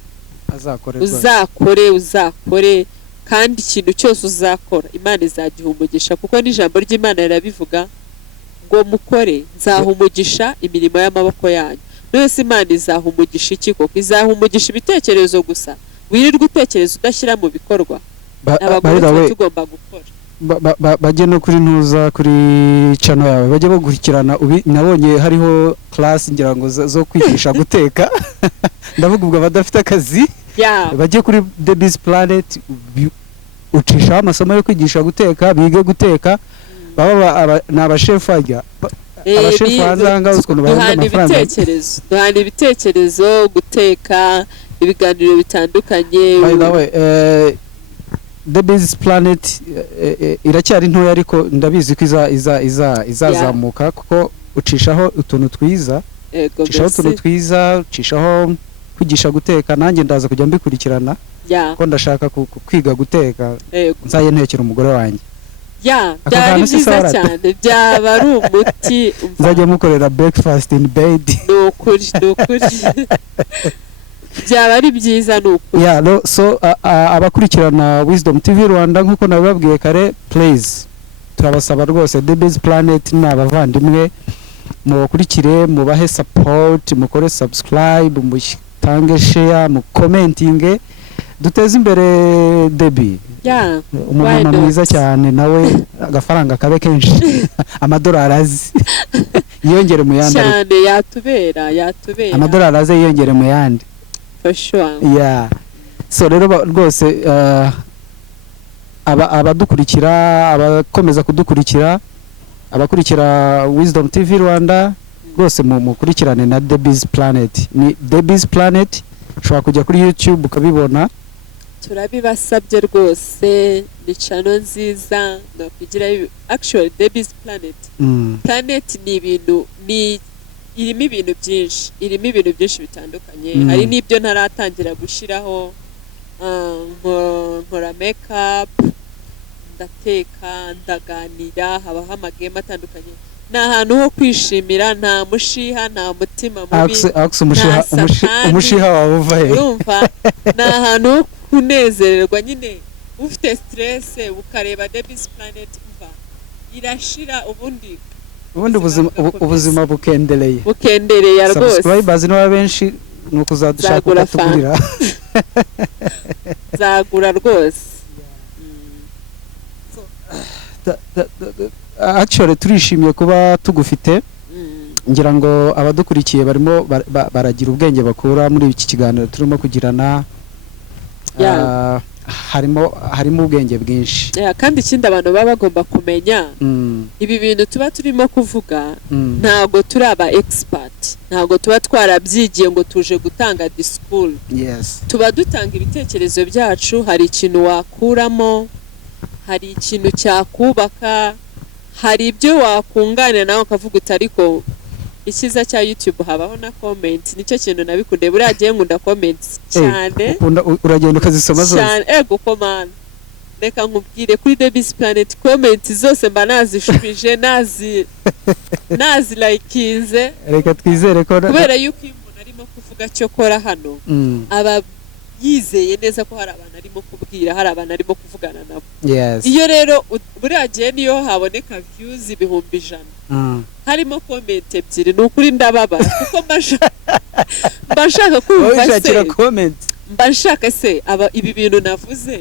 uzakore kandi ikintu cyose uzakora Imana izagiha umugisha, kuko n'ijambo ry'Imana rirabivuga ngo mukore nzaha umugisha imirimo y'amaboko yanyu. Nose Imana izaha umugisha iki koko? Izaha umugisha ibitekerezo gusa, wirirwa utekereza udashyira mu bikorwa. Abagore tugomba gukora, bajye no kuri ntuza kuri channel yawe, bajye bagukurikirana. Nabonye hariho class ngira ngo zo kwigisha guteka ndavuga ubwo badafite akazi, bajye kuri Debbie's Planet, ucishaho amasomo yo kwigisha guteka, bige guteka, baba n'abashefu ajya abashefu hanzanga ukuntu bahembwa amafaranga. Duhana ibitekerezo, guteka, ibiganiro bitandukanye. By the way, Debbie's Planet iracyari ntoya, ariko ndabizi ko izazamuka, kuko ucishaho utuntu twiza, ucishaho kwigisha guteka. Nanjye ndaza kujya mbikurikirana, ko ndashaka kwiga guteka, nzaye ntekera umugore wanjye. Byari byiza cyane, byaba ari umuti, nzajya mukorera breakfast in bed. Nukuri byaba ari byiza nukuri. So abakurikirana Wisdom TV Rwanda, nkuko nabibabwiye kare, please turabasaba rwose, Debbie's Planet ni abavandimwe, mubakurikire, mubahe support, mukore subscribe, mutange share, mu commenting, duteze imbere Debbie. Umumama mwiza cyane, nawe agafaranga kabe kenshi amadolari azi yiyongere mu yandi cyane, yatubera amadolari azi yiyongere mu yandi. for sure. Yeah. So rero rwose abadukurikira, abakomeza kudukurikira, abakurikira Wisdom TV Rwanda, rwose mukurikirane na Debbie's Planet. Ni Debbie's Planet, ushobora kujya kuri YouTube ukabibona. Turabibasabye rwose, ni channel nziza no kugira. Actually Debbie's Planet, Planet ni ibintu, ni irimo ibintu byinshi bitandukanye. Hari n'ibyo ntaratangira gushiraho, nkora makeup, ndateka, ndaganira, habaho amagame atandukanye. Ni ahantu ho kwishimira, nta mushiha, nta mutima mubi, umushiha wawe uva he? urumva ni ahantu ho kunezererwa nyine. Ufite stress ukareba Debbie's Planet, umva irashira, ubundi ubuzima bukendereye rwose. Subscribers ni benshi, nuko uzadushaka kutugurira. Zagura rwose. Actually turishimiye kuba tugufite. Ngira ngo abadukurikiye barimo baragira ubwenge bakura muri iki kiganiro turimo kugirana. harimo ubwenge bwinshi. Kandi ikindi abantu baba bagomba kumenya, ibi bintu tuba turimo kuvuga ntago turi aba expert, ntago tuba twarabyigiye ngo tuje gutanga discours. Tuba dutanga ibitekerezo byacu, hari ikintu wakuramo, hari ikintu cyakubaka, hari ibyo wakunganira nawe ukavuga utariko. Ikiza cya YouTube habaho na comment, nicyo kintu nabikunde. Buriya gihe nkunda comments cyane. Uragenda ukazisoma zose cyane. Ego komana, reka nkubwire kuri Debbie's Planet comment zose mba nazishubije, nazi likinze. Reka twizere ko kubera yuko iyo umuntu arimo kuvuga cyo kora hano, aba yizeye neza ko hari abantu arimo kubwira, hari abantu arimo kuvugana nabo. Iyo rero buriya gihe niyo haboneka views 100,000, harimo comment ebyiri, nukuri ndababara kuko mbashaka kumva se, mbashaka se ibi bintu navuze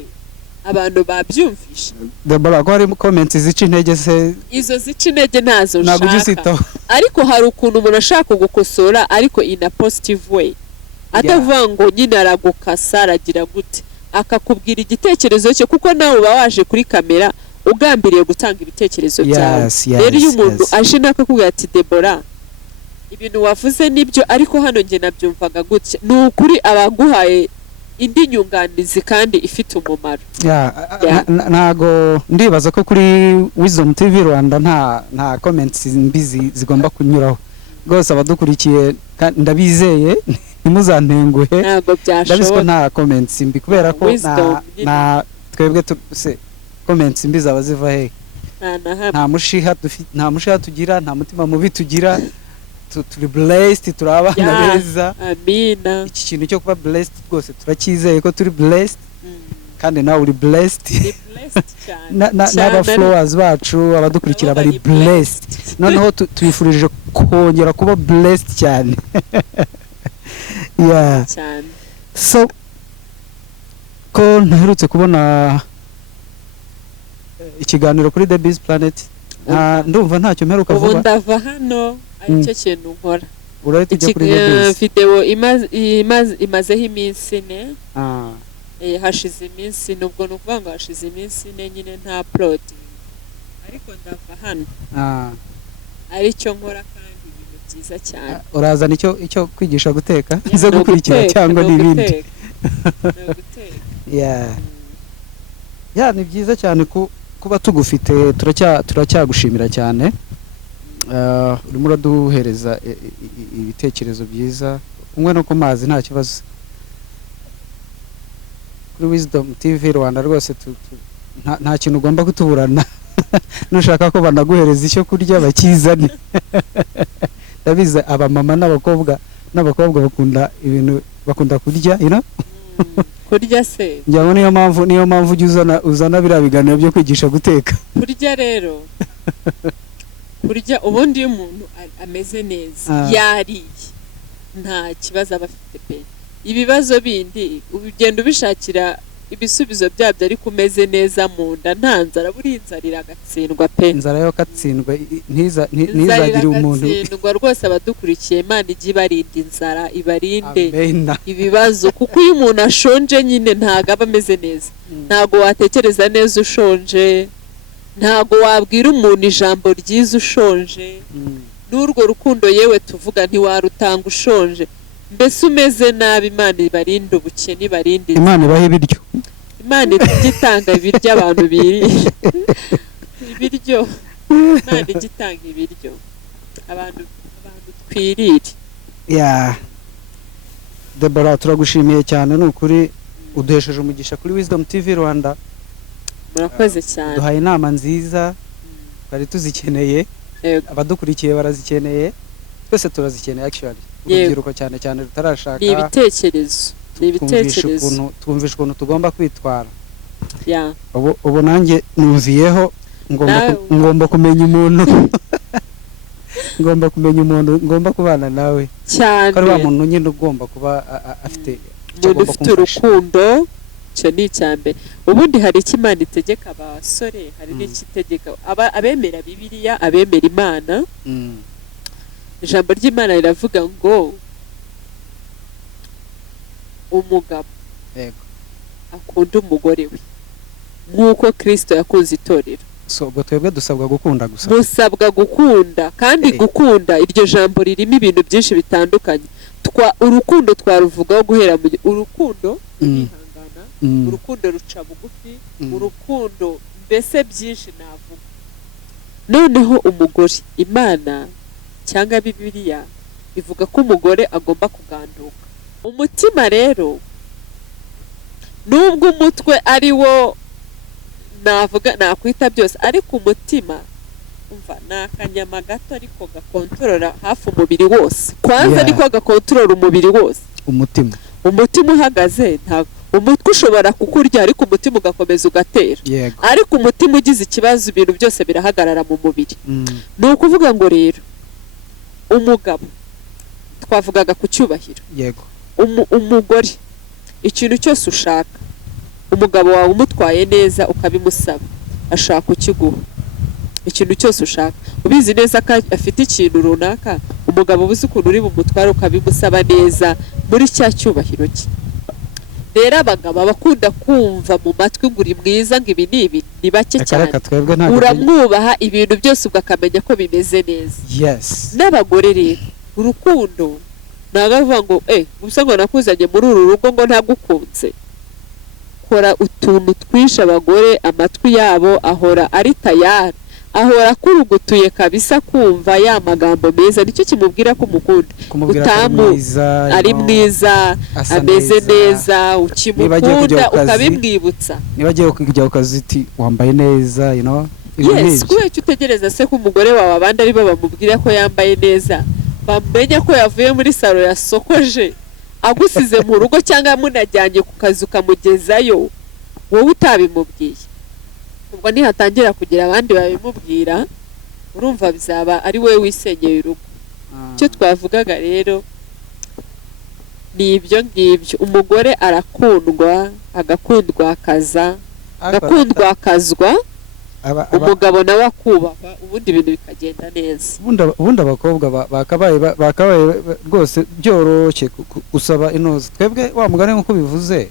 abantu babyumvisha. Deborah, ko hari comment zica intege se? Izo zica intege nazo nshaka, ariko hari ukuntu umuntu ashaka kugukosora ariko in a positive way, atavuga ngo nyine aragukasa aragira gute, akakubwira igitekerezo cye, kuko nawe uba waje kuri kamera ugambiriye gutanga ibitekerezo byawe. Rero iyo umuntu aje nakakubwira ati Deborah, ibintu wavuze nibyo, ariko hano nge nabyumvaga gutya, ni ukuri abaguhaye indi nyunganizi kandi ifite umumaro. Ntago ndibaza ko kuri Wisdom TV Rwanda nta comments mbizi zigomba kunyuraho. Rwose abadukurikiye ndabizeye nimuzantenguhe, ntago byashoboka nta comments mbi, kubera ko na twebwe se comments mbi zaba ziva he? Nta mushiha tugira, nta mutima mubi tugira, turi blessed, turi abana beza. Amina. Iki kintu cyo kuba blessed rwose turakizeye ko turi blessed, kandi nawe uri blessed. N'aba followers bacu abadukurikira bari blessed. Noneho tuyifurije kongera kuba blessed cyane. So ko ntaherutse kubona ikiganiro kuri Debbie's Planet, ndumva ntacyo mperuka vuba. Ubu ndava hano aricyo kintu nkora. Urahita ujya kuri Debbie's video imazeho iminsi 4. Hashize iminsi, nubwo nukuvuga ngo hashize iminsi 4 nyine nta upload, ariko ndava hano aricyo nkora kandi ibintu byiza cyane. Urazana icyo kwigisha guteka, nze gukurikira cyangwa n'ibindi. Ni byiza cyane kuba tugufite. Turacyagushimira cyane. Urimo uraduhereza ibitekerezo byiza, umwe no ku mazi nta kibazo. Kuri Wisdom TV Rwanda rwose nta kintu ugomba kutuburana. Nushaka ko banaguhereza icyo kurya bakizane. Ndabizi abamama n'abakobwa bakunda kurya, kurya se. Njyaho niyo mpamvu uzana biriya biganiro byo kwigisha guteka. Kurya rero kurya ubundi iyo umuntu ameze neza yariye nta kibazo aba afite pe. Ibibazo bindi ugenda ubishakira ibisubizo byabyo ariko umeze neza mu nda nta nzara, buriya inzara iragatsindwa pe, inzara yo katsindwa ntizagire umuntu iragatsindwa rwose. Abadukurikiye Imana ijye ibarinda inzara, ibarinde amena ibibazo, kuko iyo umuntu ashonje nyine ntago aba ameze neza, ntago watekereza neza ushonje, ntago wabwira umuntu ijambo ryiza ushonje, n'urwo rukundo yewe tuvuga ntiwarutanga ushonje, mbese umeze nabi. Imana ibarinde ubukene, ibarinde inzara. Imana ibahe ibiryo, Imana ijye itanga ibiryo abantu birira ibiryo, Imana ijye itanga ibiryo abantu twirire. ya Deborah turagushimiye cyane, ni ukuri uduhesheje umugisha kuri Wisdom TV Rwanda. Murakoze cyane, duhaye inama nziza twari tuzikeneye, abadukurikiye barazikeneye, twese turazikeneye actually, urubyiruko cyane cyane rutarashaka. Ni ibitekerezo, ni ibitekerezo, twumvisha ukuntu tugomba kwitwara. ya ubu nanjye nuziyeho, ngomba kumenya umuntu ngomba kumenya umuntu ngomba kubana nawe cyane, ko ari wa muntu nyine ugomba kuba afite umuntu ufite urukundo. Cyo ni icyambere. Ubundi hari icyo Imana itegeka abasore, hari n'ikitegeka abemera Bibiliya, abemera Imana. Ijambo ry'Imana riravuga ngo umugabo akunda umugore we nk'uko Kristo yakunze itorero. So ubwo twebwe dusabwa gukunda gusa, musabwa gukunda, kandi gukunda iryo jambo ririmo ibintu byinshi bitandukanye. Urukundo twaruvugaho guhera mu urukundo ihangana, urukundo ruca bugufi, urukundo mbese byinshi navuga. Noneho umugore, Imana cyangwa Bibiliya ivuga ko umugore agomba kuganduka. Umutima rero nubwo umutwe ari wo navuga nakwita byose, ariko umutima umva nakanyama gato ariko gakontorora hafi umubiri wose. Kwanza ariko gakontorora umubiri wose. Umutima uhagaze ntabwo umutwe ushobora kukurya, ariko umutima ugakomeza ugatera. Ariko umutima ugize ikibazo ibintu byose birahagarara mu mubiri. Ni ukuvuga ngo rero umugabo twavugaga ku cyubahiro, umugore ikintu cyose ushaka, umugabo wawe umutwaye neza ukabimusaba, ashaka kukiguha. Ikintu cyose ushaka ubizi neza ko afite ikintu runaka, umugabo ubuze ukuntu uri bumutware ukabimusaba neza muri cya cyubahiro cye. Rero abagabo abakunda kumva mu matwi ngo uri mwiza, ngo ibi ni bake cyane. Uramwubaha ibintu byose ugakamenya ko bimeze neza. N'abagore rero urukundo ntabwo avuga ngo gusa ngo nakuzanye muri uru rugo ngo ntagukunze. Kora utuntu twishe abagore, amatwi yabo ahora ari tayari, ahora akurugutuye kabisa kumva ya magambo meza. Nicyo kimubwira ko umukunda, utamu ari mwiza, ameze neza, ukimukunda ukabimwibutsa. Niba agiye kujya ku kazi uti wambaye neza, kubera icyo utegereza se ko umugore wawe abandi ari bo bamubwira ko yambaye neza, bamenya ko yavuye muri salo yasokoje, agusize mu rugo cyangwa munajyanye ku kazi ukamugezayo, wowe utabimubwiye. Ubwo nihatangira kugira abandi babimubwira, urumva bizaba ari wowe wisenyeye urugo. Icyo twavugaga rero ni ibyo ngibyo. Umugore arakundwa, agakundwakaza, agakundwakazwa, umugabo nawe akubahwa, ubundi ibintu bikagenda neza. Ubundi abakobwa bakabaye rwose byoroshye gusaba inoze. Twebwe wa mugani nk'uko bivuze,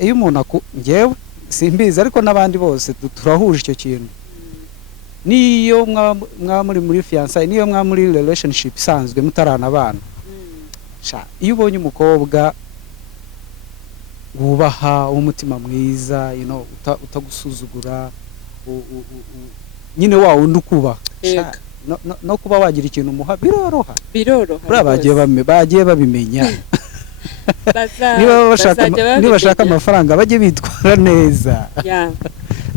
iyo umuntu ngewe simbizi, ariko n'abandi bose turahuje icyo kintu. Niyo mwa muri fiançailles, niyo mwa muri relationship isanzwe mutarana abana, iyo ubonye umukobwa wubaha, w'umutima mwiza, utagusuzugura, nyine wa wundi ukubaha, no kuba wagira ikintu umuha biroroha. Bagiye babimenya. Niba bashaka amafaranga bajye bitwara neza.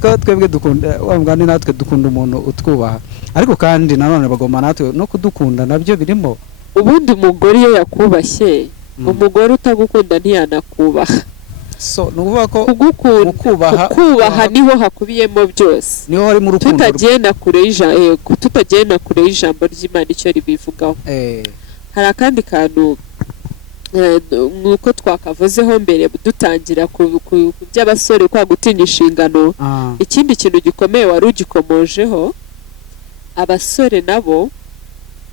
Ko twebwe dukunda wa mugani, natwe dukunda umuntu utwubaha, ariko kandi nanone bagomba natwe no kudukunda, nabyo birimo. Ubundi umugore iyo yakubashye, umugore utagukunda ntiyanakubaha. So nuvuga ko kubaha niho hakubiyemo byose, niho hari mu rukundo. Tutagenda kure y'ijambo ry'Imana icyo ribivugaho. Hari akandi kantu nk'uko twakavuzeho mbere dutangira ku by'abasore kwa gutinya inshingano. Ikindi kintu gikomeye wari ugikomojeho, abasore nabo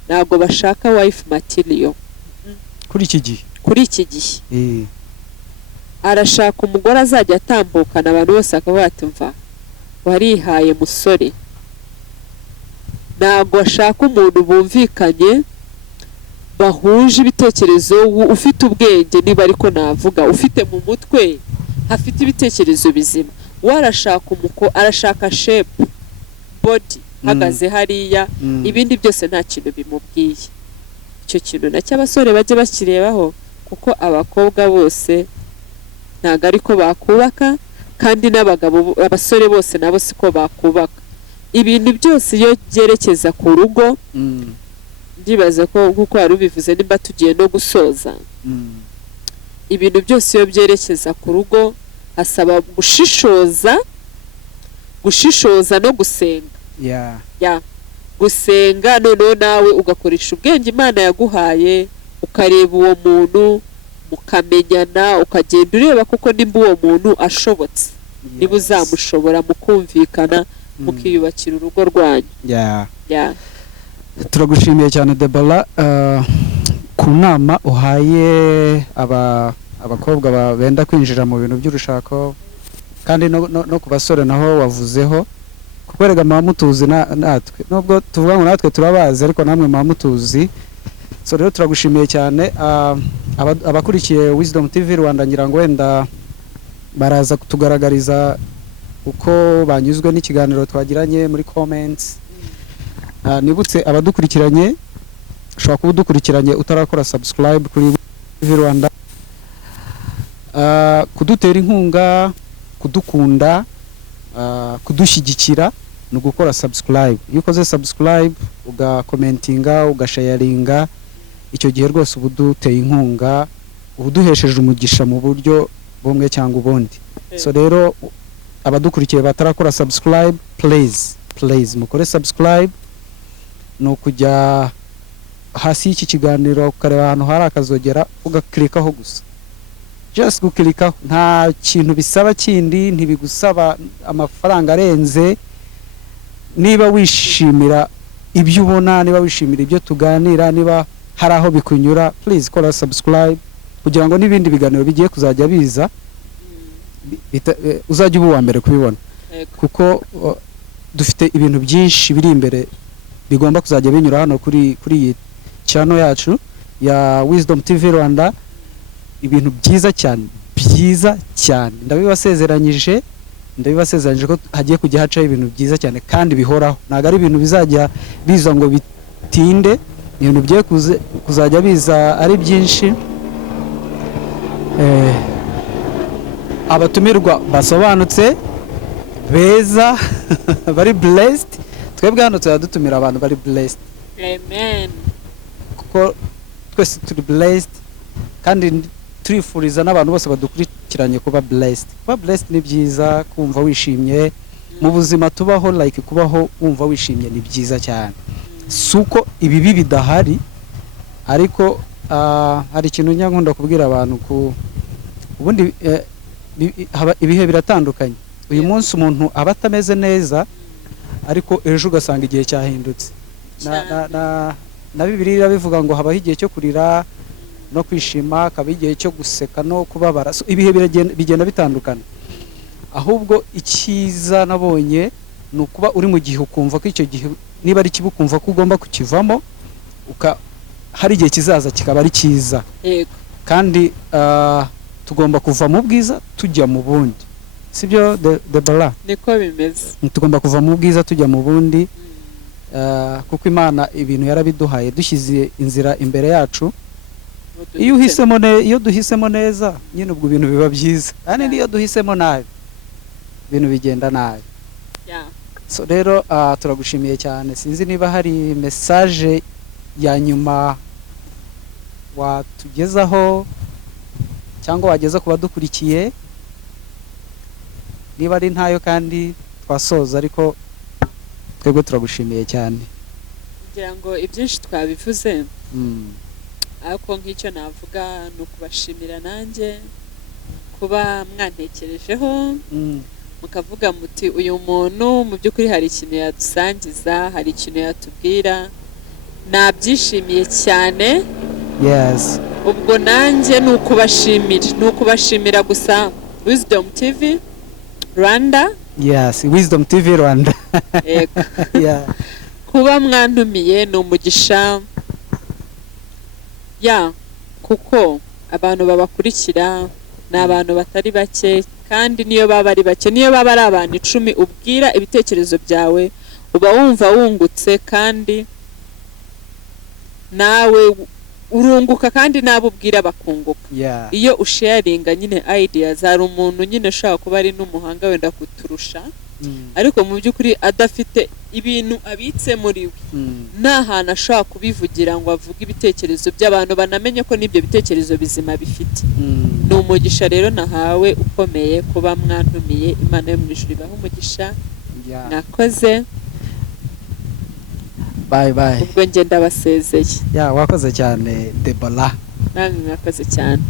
ntabwo bashaka wife material kuri iki gihe. Arashaka umugore azajya atambukana abantu bose akavuga ati mva warihaye musore. Ntabwo ashaka umuntu bumvikanye bahuje ibitekerezo, ufite ubwenge, niba ariko navuga ufite mu mutwe hafite ibitekerezo bizima. Arashaka shape body hagaze hariya, ibindi byose nta kintu bimubwiye. Icyo kintu nacyo abasore bajye bakirebaho, kuko abakobwa bose ntabwo ariko bakubaka, kandi n'abagabo abasore bose nabo siko bakubaka. Ibintu byose iyo byerekeza ku rugo, ndibaza ko nk'uko wari ubivuze nimba tugiye no gusoza, ibintu byose iyo byerekeza ku rugo hasaba gushishoza no gusenga. Gusenga, noneho nawe ugakoresha ubwenge Imana yaguhaye, ukareba uwo muntu mukamenyana, ukagenda ureba kuko nimba uwo muntu ashobotse, niba uzamushobora mukumvikana, mukiyubakira urugo rwanyu. Turagushimiye cyane Deborah ku nama uhaye abakobwa benda kwinjira mu bintu by'urushako, kandi no ku basore naho wavuzeho, kuko rega mutuzi natwe, nubwo tuvuga ngo natwe turabazi ariko namwe mutuzi. So rero turagushimiye cyane. Abakurikiye Wisdom TV Rwanda ngira ngo wenda baraza kutugaragariza uko banyuzwe n'ikiganiro twagiranye muri comments. Nibutse abadukurikiranye, ushobora kuba udukurikiranye utarakora subscribe kuri TV Rwanda, kudutera inkunga, kudukunda, kudushyigikira no gukora subscribe. Iyo ukoze subscribe, ugakomentinga, ugasharinga, icyo gihe rwose ubuduteye inkunga, ubuduhesheje umugisha mu buryo bumwe cyangwa ubundi. So rero abadukurikiye batarakora subscribe, please mukore subscribe. No kujya hasi y'iki kiganiro ukareba ahantu hari akazogera ugaklikaho gusa, just guklikaho, nta kintu bisaba kindi, ntibigusaba amafaranga arenze. Niba wishimira ibyo ubona, niba wishimira ibyo tuganira, niba hari aho bikunyura, please kora subscribe kugira ngo n'ibindi biganiro bigiye kuzajya biza uzajya uba uwa mbere kubibona, kuko dufite ibintu byinshi biri imbere bigomba kuzajya binyura hano kuri iyi channel yacu ya Wisdom TV Rwanda. Ibintu byiza cyane ndabibasezeranyije ko hagiye kujya hacaho ibintu byiza cyane kandi bihoraho. Ntabwo ari ibintu bizajya biza ngo bitinde, ibintu bigiye kuzajya biza ari byinshi. Abatumirwa basobanutse, beza, bari blessed. Twebwe hano tuzadutumira abantu bari blessed. Amen. Kuko twese turi blessed, kandi turifuriza n'abantu bose badukurikiranye kuba blessed. Kuba blessed ni byiza, kumva wishimye mu buzima tubaho, like kubaho wumva wishimye ni byiza cyane. Suko ibibi bidahari, ariko hari ikintu nyankunda kubwira abantu ku ubundi ibihe biratandukanye. Uyu munsi umuntu aba atameze neza, ariko ejo ugasanga igihe cyahindutse. Na Bibiliya bivuga ngo habaho igihe cyo kurira no kwishima, akaba igihe cyo guseka no kubabara. So ibihe bigenda bitandukana. Ahubwo icyiza nabonye ni ukuba uri mu gihe ukumva ko icyo gihe niba ari kibi ukumva ko ugomba kukivamo, hari igihe kizaza kikaba ari cyiza. Kandi tugomba kuva mu bwiza tujya mu bundi, sibyo Deborah? Niko bimeze. Tugomba kuva mu bwiza tujya mu bundi, kuko Imana ibintu yarabiduhaye, dushyize inzira imbere yacu. Iyo duhisemo neza, nyine ubwo ibintu biba byiza. Kandi niyo duhisemo nabi, ibintu bigenda nabi. So rero turagushimiye cyane. Sinzi niba hari message ya nyuma watugezaho cyangwa wageza ku badukurikiye. Niba ari ntayo kandi twasoza, ariko twebwe turagushimiye cyane. Kugira ngo ibyinshi twabivuze, ariko nk'icyo navuga ni ukubashimira nanjye kuba mwantekerejeho mukavuga muti uyu muntu mu by'ukuri hari ikintu yadusangiza, hari ikintu yatubwira. Nabyishimiye cyane. Yes. Ubwo nanjye ni ukubashimira gusa Wisdom TV Rwanda. Yes, Wisdom TV Rwanda. Yego. Yeah. Kuba mwantumiye ni umugisha. Kuko abantu babakurikira ni abantu batari bake, kandi niyo baba ari bake, niyo baba ari abantu 10 ubwira ibitekerezo byawe, uba wumva wungutse kandi nawe urunguka, kandi nabo ubwira bakunguka. Iyo usharinga nyine ideas, hari umuntu nyine ashaka kuba ari n'umuhanga wenda kuturusha, ariko mu by'ukuri adafite ibintu abitse muri we, nta hantu ashaka kubivugira ngo avuge ibitekerezo by'abantu banamenye ko n'ibyo bitekerezo bizima bifite. Ni umugisha rero nahawe ukomeye kuba mwantumiye. Imana yo mu ijuru ibahe umugisha. Nakoze. Bye bye. Ubwo ngenda basezeye. Wakoze cyane Deborah. Namwe mwakoze cyane.